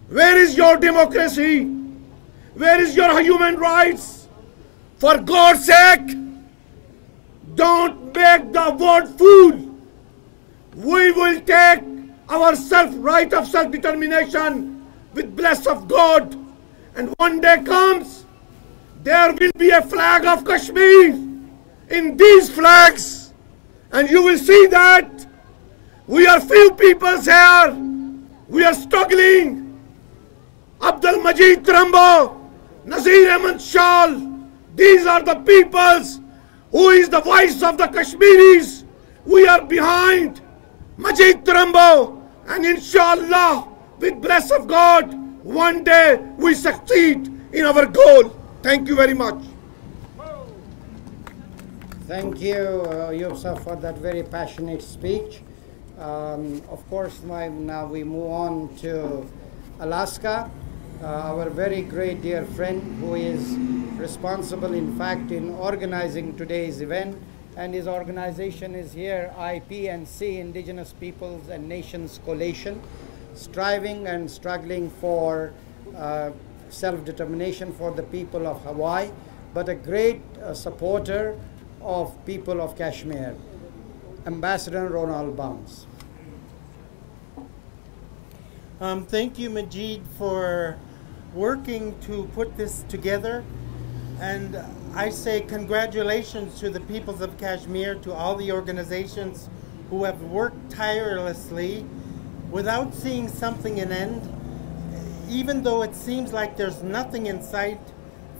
where is your democracy? Where is your human rights? For God's sake, don't make the world fool. We will take our right of self-determination with bless of God. And one day comes, there will be a flag of Kashmir in these flags. And you will see that We are few peoples here. We are struggling. Abdul Majid Trambo, Nazir Ahmad Shal, these are the peoples who is the voice of the Kashmiris. We are behind Majid Trambo, and inshallah, with bless of God, one day we succeed in our goal. Thank you very much. Thank you, Yusuf, for that very passionate speech. Of course, now we move on to Alaska. Our very great dear friend who is responsible, in fact, in organizing today's event, and his organization is here, IPNC, Indigenous Peoples and Nations Coalition, striving and struggling for self-determination for the people of Hawaii, but a great supporter of people of Kashmir. Ambassador Ronald Barnes. Thank you, Majid, for working to put this together. And I say congratulations to the peoples of Kashmir, to all the organizations who have worked tirelessly without seeing something in end. Even though it seems like there's nothing in sight,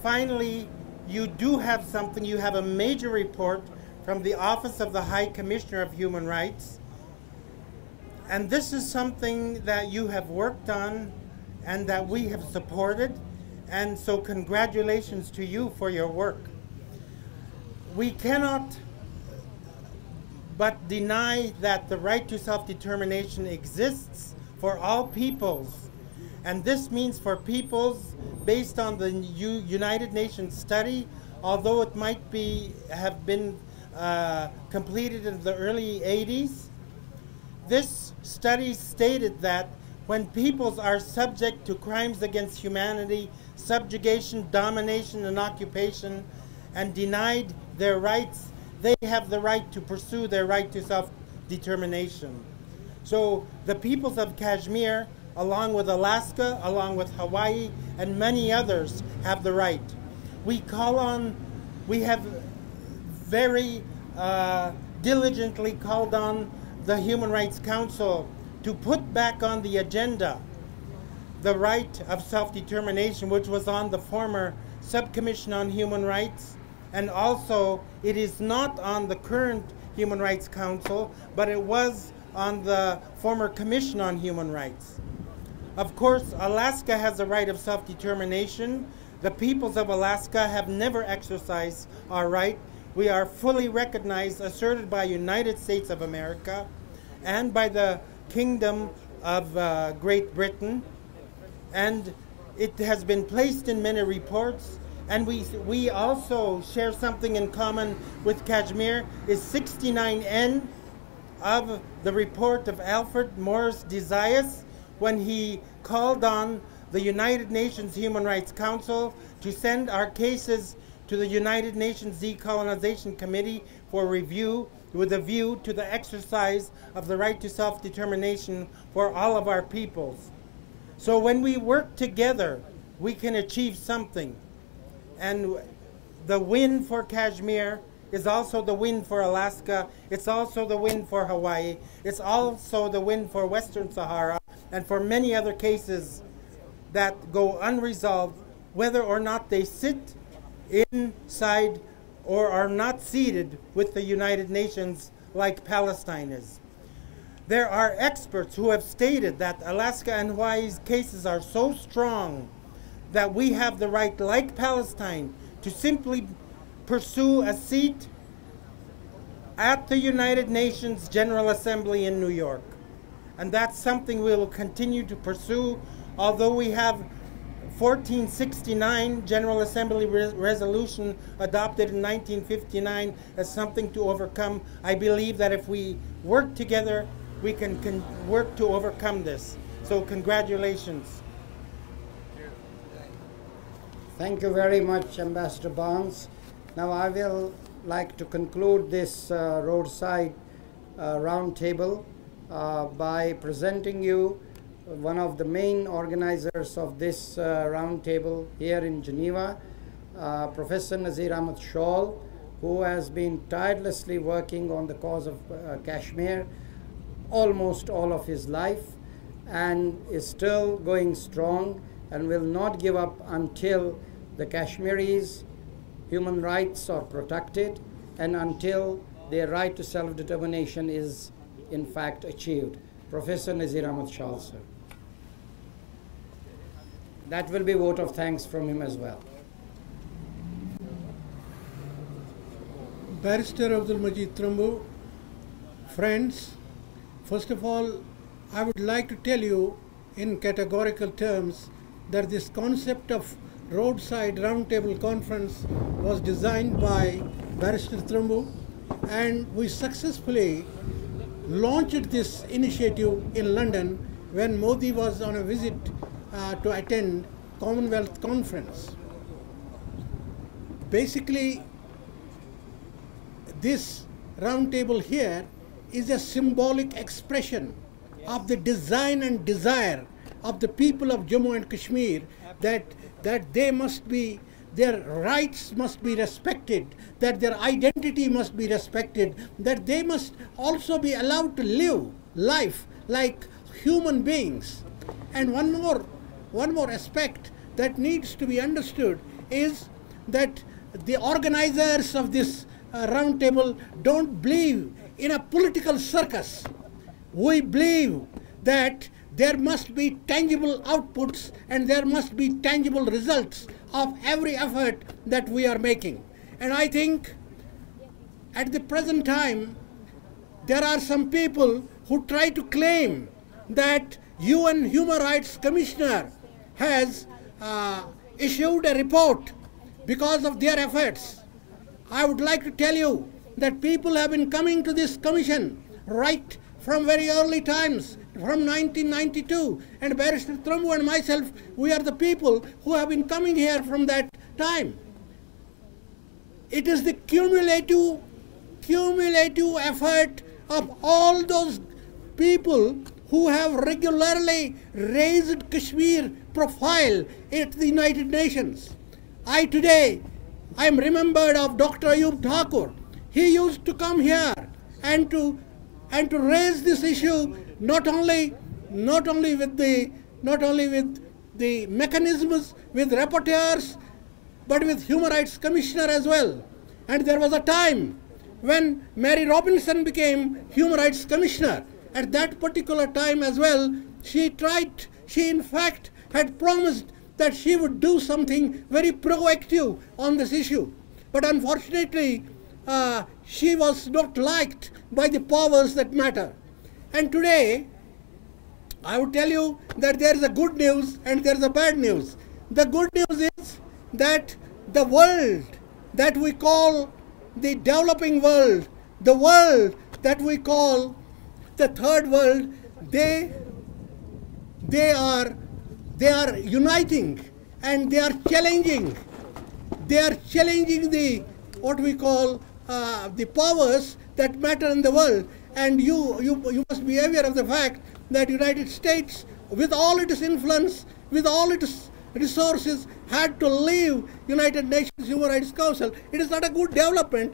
finally you do have something. You have a major report from the Office of the High Commissioner of Human Rights. And this is something that you have worked on and that we have supported. And so congratulations to you for your work. We cannot but deny that the right to self-determination exists for all peoples. And this means for peoples based on the United Nations study, although it might have been completed in the early 80s. This study stated that when peoples are subject to crimes against humanity, subjugation, domination, and occupation, and denied their rights, they have the right to pursue their right to self-determination. So the peoples of Kashmir, along with Alaska, along with Hawaii, and many others, have the right. We have very diligently called on the Human Rights Council to put back on the agenda the right of self-determination, which was on the former Subcommission on Human Rights, and also it is not on the current Human Rights Council, but it was on the former Commission on Human Rights. Of course, Alaska has a right of self-determination. The peoples of Alaska have never exercised our right. We are fully recognized, asserted by United States of America and by the Kingdom of Great Britain. And it has been placed in many reports. And we also share something in common with Kashmir, is 69N of the report of Alfred Morris Desaias, when he called on the United Nations Human Rights Council to send our cases to the United Nations Decolonization Committee for review, with a view to the exercise of the right to self-determination for all of our peoples. So when we work together, we can achieve something. And the win for Kashmir is also the win for Alaska. It's also the win for Hawaii. It's also the win for Western Sahara and for many other cases that go unresolved, whether or not they sit inside or are not seated with the United Nations like Palestine is. There are experts who have stated that Alaska and Hawaii's cases are so strong that we have the right, like Palestine, to simply pursue a seat at the United Nations General Assembly in New York. And that's something we will continue to pursue, although we have 1469 General Assembly resolution adopted in 1959 as something to overcome. I believe that if we work together, we can work to overcome this. So congratulations. Thank you very much, Ambassador Barnes. Now I will like to conclude this roadside roundtable by presenting you one of the main organizers of this roundtable here in Geneva, Professor Nazir Ahmad Shal, who has been tirelessly working on the cause of Kashmir almost all of his life and is still going strong and will not give up until the Kashmiris' human rights are protected and until their right to self-determination is in fact achieved. Professor Nazir Ahmad Shah, sir. That will be a vote of thanks from him as well. Barrister Abdul Majid Trambu, friends, first of all, I would like to tell you in categorical terms that this concept of roadside roundtable conference was designed by Barrister Trambu, and we successfully launched this initiative in London when Modi was on a visit to attend Commonwealth Conference. Basically, this roundtable here is a symbolic expression of the design and desire of the people of Jammu and Kashmir that they must be, their rights must be respected, that their identity must be respected, that they must also be allowed to live life like human beings. And one more aspect that needs to be understood is that the organizers of this roundtable don't believe in a political circus. We believe that there must be tangible outputs and there must be tangible results of every effort that we are making. And I think at the present time, there are some people who try to claim that UN Human Rights Commissioner has issued a report because of their efforts. I would like to tell you that people have been coming to this commission right from very early times, from 1992, and Barrister Trambu and myself, we are the people who have been coming here from that time. It is the cumulative effort of all those people who have regularly raised Kashmir profile at the United Nations. I am remembered of Dr. Ayub Thakur. He used to come here and to raise this issue not only with the mechanisms, with rapporteurs, but with Human Rights Commissioner as well. And there was a time when Mary Robinson became Human Rights Commissioner. At that particular time as well, she in fact had promised that she would do something very proactive on this issue. But unfortunately, she was not liked by the powers that matter. And today, I would tell you that there is a good news and there is a bad news. The good news is that the world that we call the developing world, the world that we call the third world, they are uniting and they are challenging the what we call the powers that matter in the world. And you must be aware of the fact that United States, with all its influence, with all its resources, had to leave United Nations Human Rights Council. It is not a good development.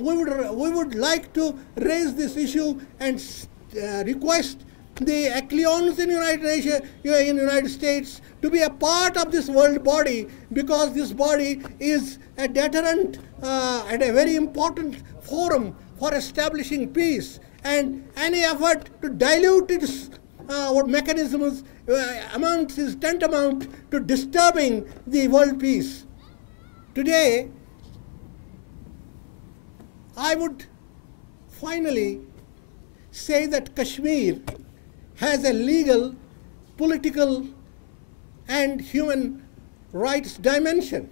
We would like to raise this issue and request the Acleons in United States to be a part of this world body, because this body is a deterrent and a very important forum for establishing peace. And any effort to dilute its mechanisms is tantamount to disturbing the world peace. Today, I would finally say that Kashmir has a legal, political, and human rights dimension.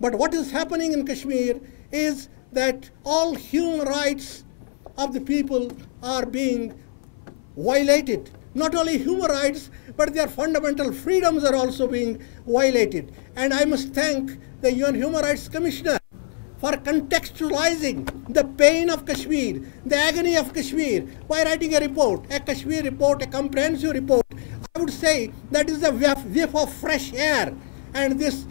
But what is happening in Kashmir is that all human rights of the people are being violated. Not only human rights, but their fundamental freedoms are also being violated. And I must thank the UN Human Rights Commissioner for contextualizing the pain of Kashmir, the agony of Kashmir, by writing a report, a Kashmir report, a comprehensive report. I would say that is a whiff of fresh air, and this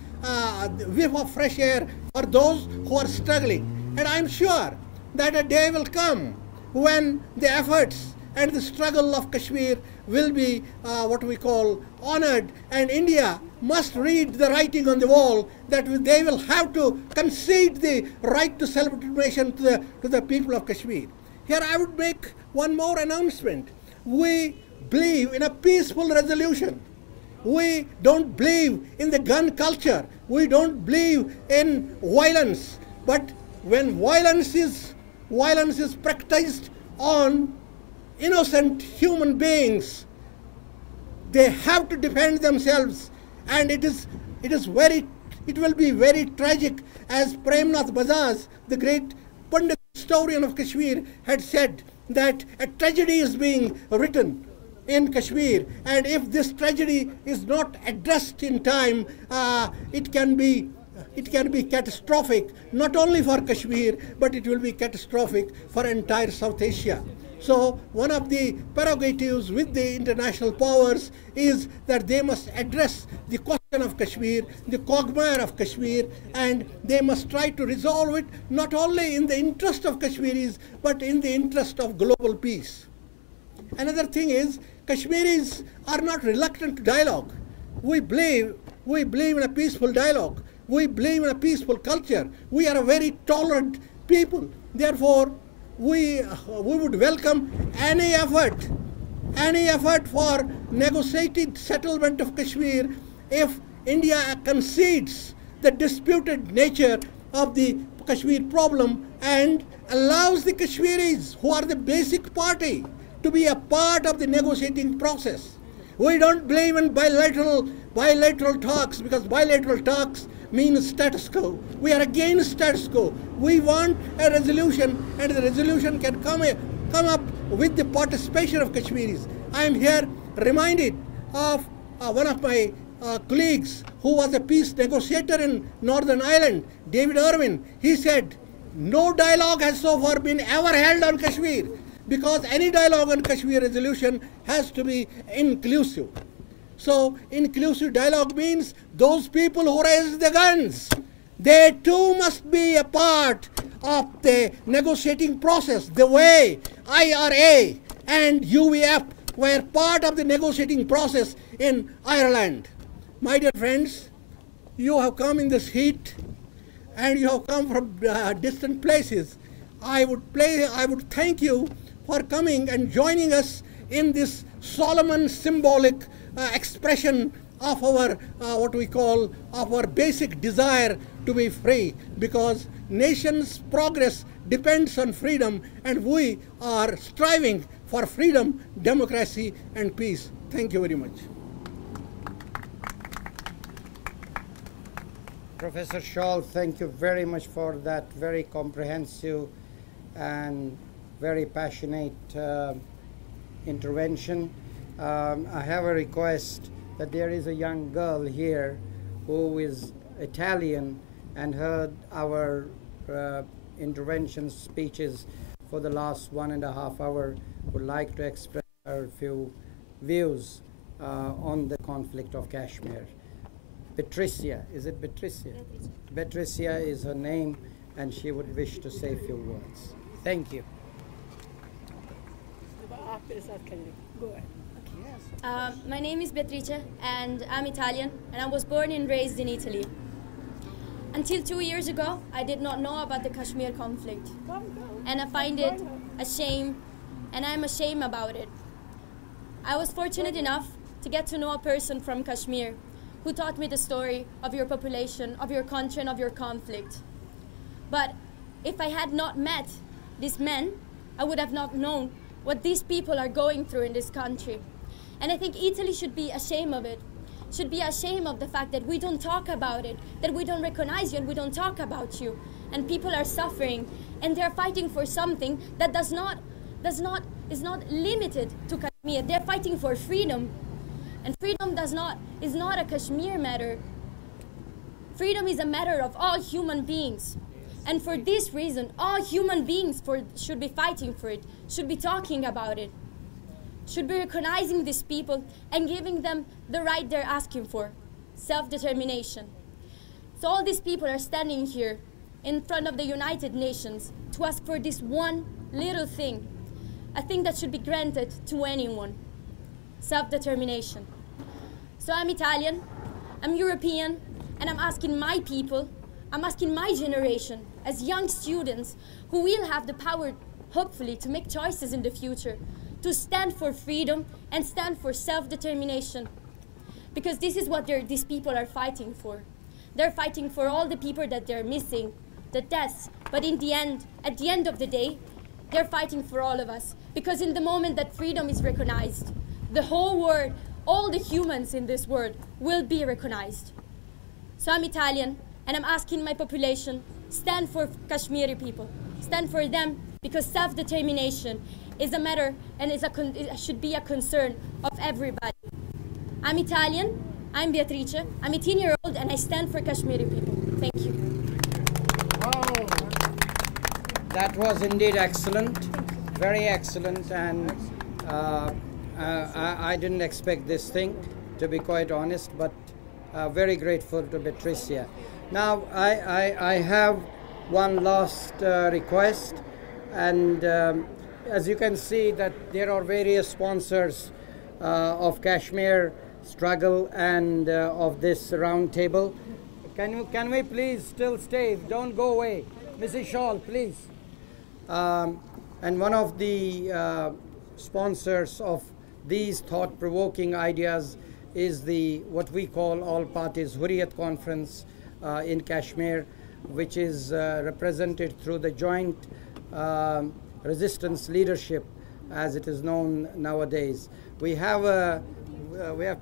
whiff of fresh air for those who are struggling. And I'm sure that a day will come when the efforts and the struggle of Kashmir will be what we call honored, and India must read the writing on the wall that they will have to concede the right to self-determination to the people of Kashmir. Here I would make one more announcement. We believe in a peaceful resolution. We don't believe in the gun culture. We don't believe in violence. But when violence is practiced on innocent human beings, they have to defend themselves, and it will be very tragic, as Premnath Bajaj, the great Pandit historian of Kashmir, had said that a tragedy is being written in Kashmir, and if this tragedy is not addressed in time, it can be catastrophic, not only for Kashmir, but it will be catastrophic for entire South Asia. So one of the prerogatives with the international powers is that they must address the question of Kashmir, the quagmire of Kashmir, and they must try to resolve it not only in the interest of Kashmiris, but in the interest of global peace. Another thing is, Kashmiris are not reluctant to dialogue. We believe in a peaceful dialogue. We believe in a peaceful culture. We are a very tolerant people. Therefore, we would welcome any effort for negotiated settlement of Kashmir if India concedes the disputed nature of the Kashmir problem and allows the Kashmiris, who are the basic party, to be a part of the negotiating process. We don't believe in bilateral talks, because bilateral talks means status quo. We are against status quo. We want a resolution, and the resolution can come up with the participation of Kashmiris. I am here reminded of one of my colleagues who was a peace negotiator in Northern Ireland, David Irwin. He said, no dialogue has so far been ever held on Kashmir, because any dialogue on Kashmir resolution has to be inclusive. So inclusive dialogue means those people who raise the guns, they too must be a part of the negotiating process, the way IRA and UVF were part of the negotiating process in Ireland. My dear friends, you have come in this heat and you have come from distant places. I would thank you for coming and joining us in this solemn symbolic expression of our our basic desire to be free, because nation's progress depends on freedom, and we are striving for freedom, democracy, and peace. Thank you very much. Professor Shaw, thank you very much for that very comprehensive and very passionate intervention. I have a request that there is a young girl here who is Italian and heard our intervention speeches for the last 1.5 hours, would like to express her few views on the conflict of Kashmir. Patricia, is it Patricia? Patricia is her name, and she would wish to say a few words. Thank you. Go ahead. My name is Beatrice, and I'm Italian, and I was born and raised in Italy. Until 2 years ago, I did not know about the Kashmir conflict, and I find it a shame, and I'm ashamed about it. I was fortunate enough to get to know a person from Kashmir who taught me the story of your population, of your country, and of your conflict. But if I had not met these men, I would have not known what these people are going through in this country. And I think Italy should be ashamed of it, should be ashamed of the fact that we don't talk about it, that we don't recognize you and we don't talk about you. And people are suffering, and they're fighting for something that is not limited to Kashmir. They're fighting for freedom. And freedom is not a Kashmir matter. Freedom is a matter of all human beings. And for this reason, all human beings should be fighting for it, should be talking about it, should be recognizing these people and giving them the right they're asking for, self-determination. So all these people are standing here in front of the United Nations to ask for this one little thing, a thing that should be granted to anyone: self-determination. So I'm Italian, I'm European, and I'm asking my people, I'm asking my generation, as young students who will have the power, hopefully, to make choices in the future, to stand for freedom and stand for self-determination. Because this is what these people are fighting for. They're fighting for all the people that they're missing, the deaths, but in the end, at the end of the day, they're fighting for all of us. Because in the moment that freedom is recognized, the whole world, all the humans in this world will be recognized. So I'm Italian, and I'm asking my population, stand for Kashmiri people. Stand for them, because self-determination is a matter and it should be a concern of everybody. I'm Italian, I'm Beatrice, I'm 18-year-old, and I stand for Kashmiri people. Thank you. That was indeed excellent, very excellent, and I didn't expect this thing, to be quite honest, but very grateful to Beatrice. Now, I have one last request, and as you can see that there are various sponsors of Kashmir struggle and of this round table. Can we please still stay? Don't go away. Mrs. Shawl, please. And one of the sponsors of these thought-provoking ideas is what we call All Parties Hurriyat Conference in Kashmir, which is represented through the Joint Resistance Leadership, as it is known nowadays. We have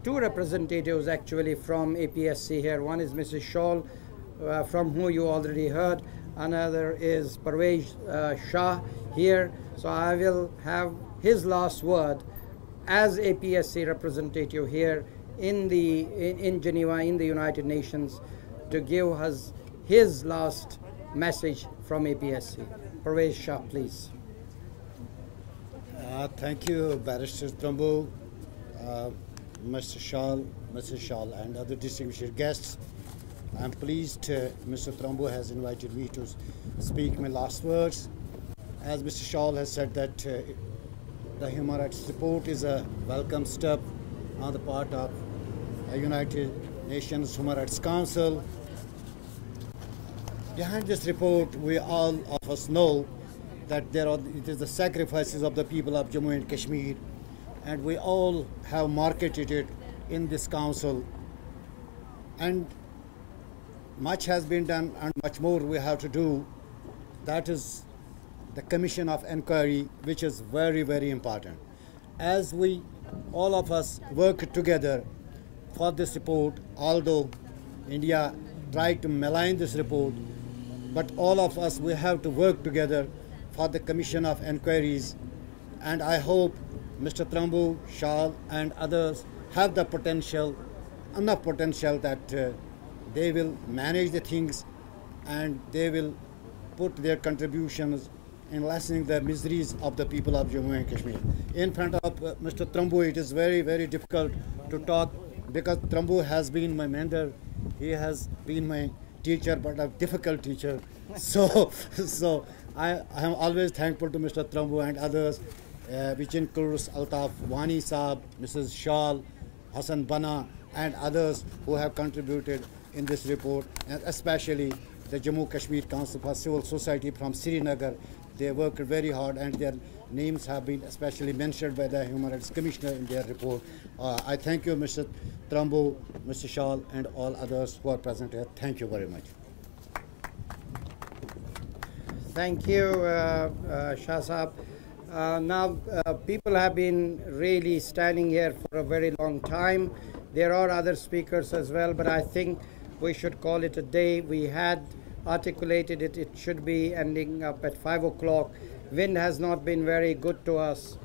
two representatives actually from APSC here. One is Mrs. Shawl, from who you already heard. Another is Parvez Shah here. So I will have his last word as APSC representative here in Geneva, in the United Nations, to give us his last message from APSC. Parvez Shah, please. Thank you, Barrister Trambu, Mr. Shawl, and other distinguished guests. I'm pleased Mr. Trambu has invited me to speak my last words. As Mr. Shawl has said that the human rights report is a welcome step on the part of the United Nations Human Rights Council. Behind this report, we all of us know that it is the sacrifices of the people of Jammu and Kashmir, and we all have marketed it in this council. And much has been done and much more we have to do. That is the Commission of Inquiry, which is very, very important. As we, all of us, work together for this report, although India tried to malign this report, but all of us, we have to work together for the Commission of Inquiries. And I hope Mr. Trambu, Shawl, and others have the potential, enough potential that they will manage the things and they will put their contributions in lessening the miseries of the people of Jammu and Kashmir. In front of Mr. Trambu, it is very, very difficult to talk because Trambu has been my mentor. He has been my teacher, but a difficult teacher. So I am always thankful to Mr. Trambu and others, which includes Altaf Wani Saab, Mrs. Shawl, Hassan Bana, and others who have contributed in this report, and especially the Jammu Kashmir Council for Civil Society from Srinagar. They worked very hard, and their names have been especially mentioned by the Human Rights Commissioner in their report. I thank you, Mr. Trambu, Mr. Shawl, and all others who are present here. Thank you very much. Thank you, Shah Saab. Now, people have been really standing here for a very long time. There are other speakers as well, but I think we should call it a day. We had articulated it. It should be ending up at 5 o'clock. Wind has not been very good to us.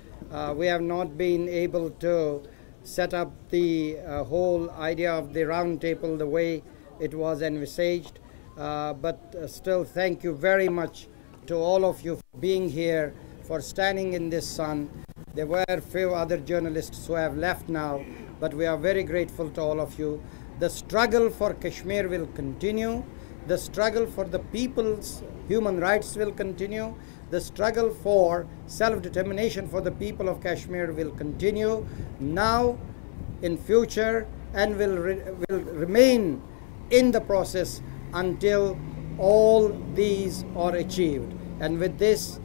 We have not been able to set up the whole idea of the round table the way it was envisaged. But still, thank you very much to all of you for being here, for standing in this sun. There were a few other journalists who have left now, but we are very grateful to all of you. The struggle for Kashmir will continue. The struggle for the people's human rights will continue. the struggle for self-determination for the people of Kashmir will continue now, in future, and will remain in the process until all these are achieved. And with this,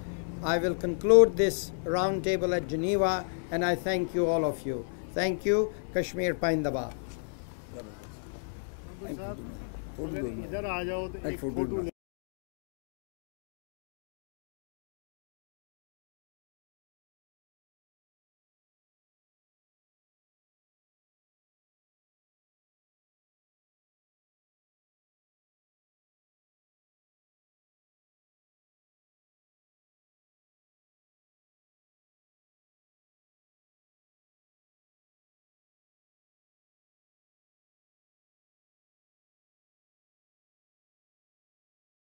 I will conclude this roundtable at Geneva, and I thank you, all of you. Thank you. Kashmir Paindaba. इधर आ जाओ तो एक photo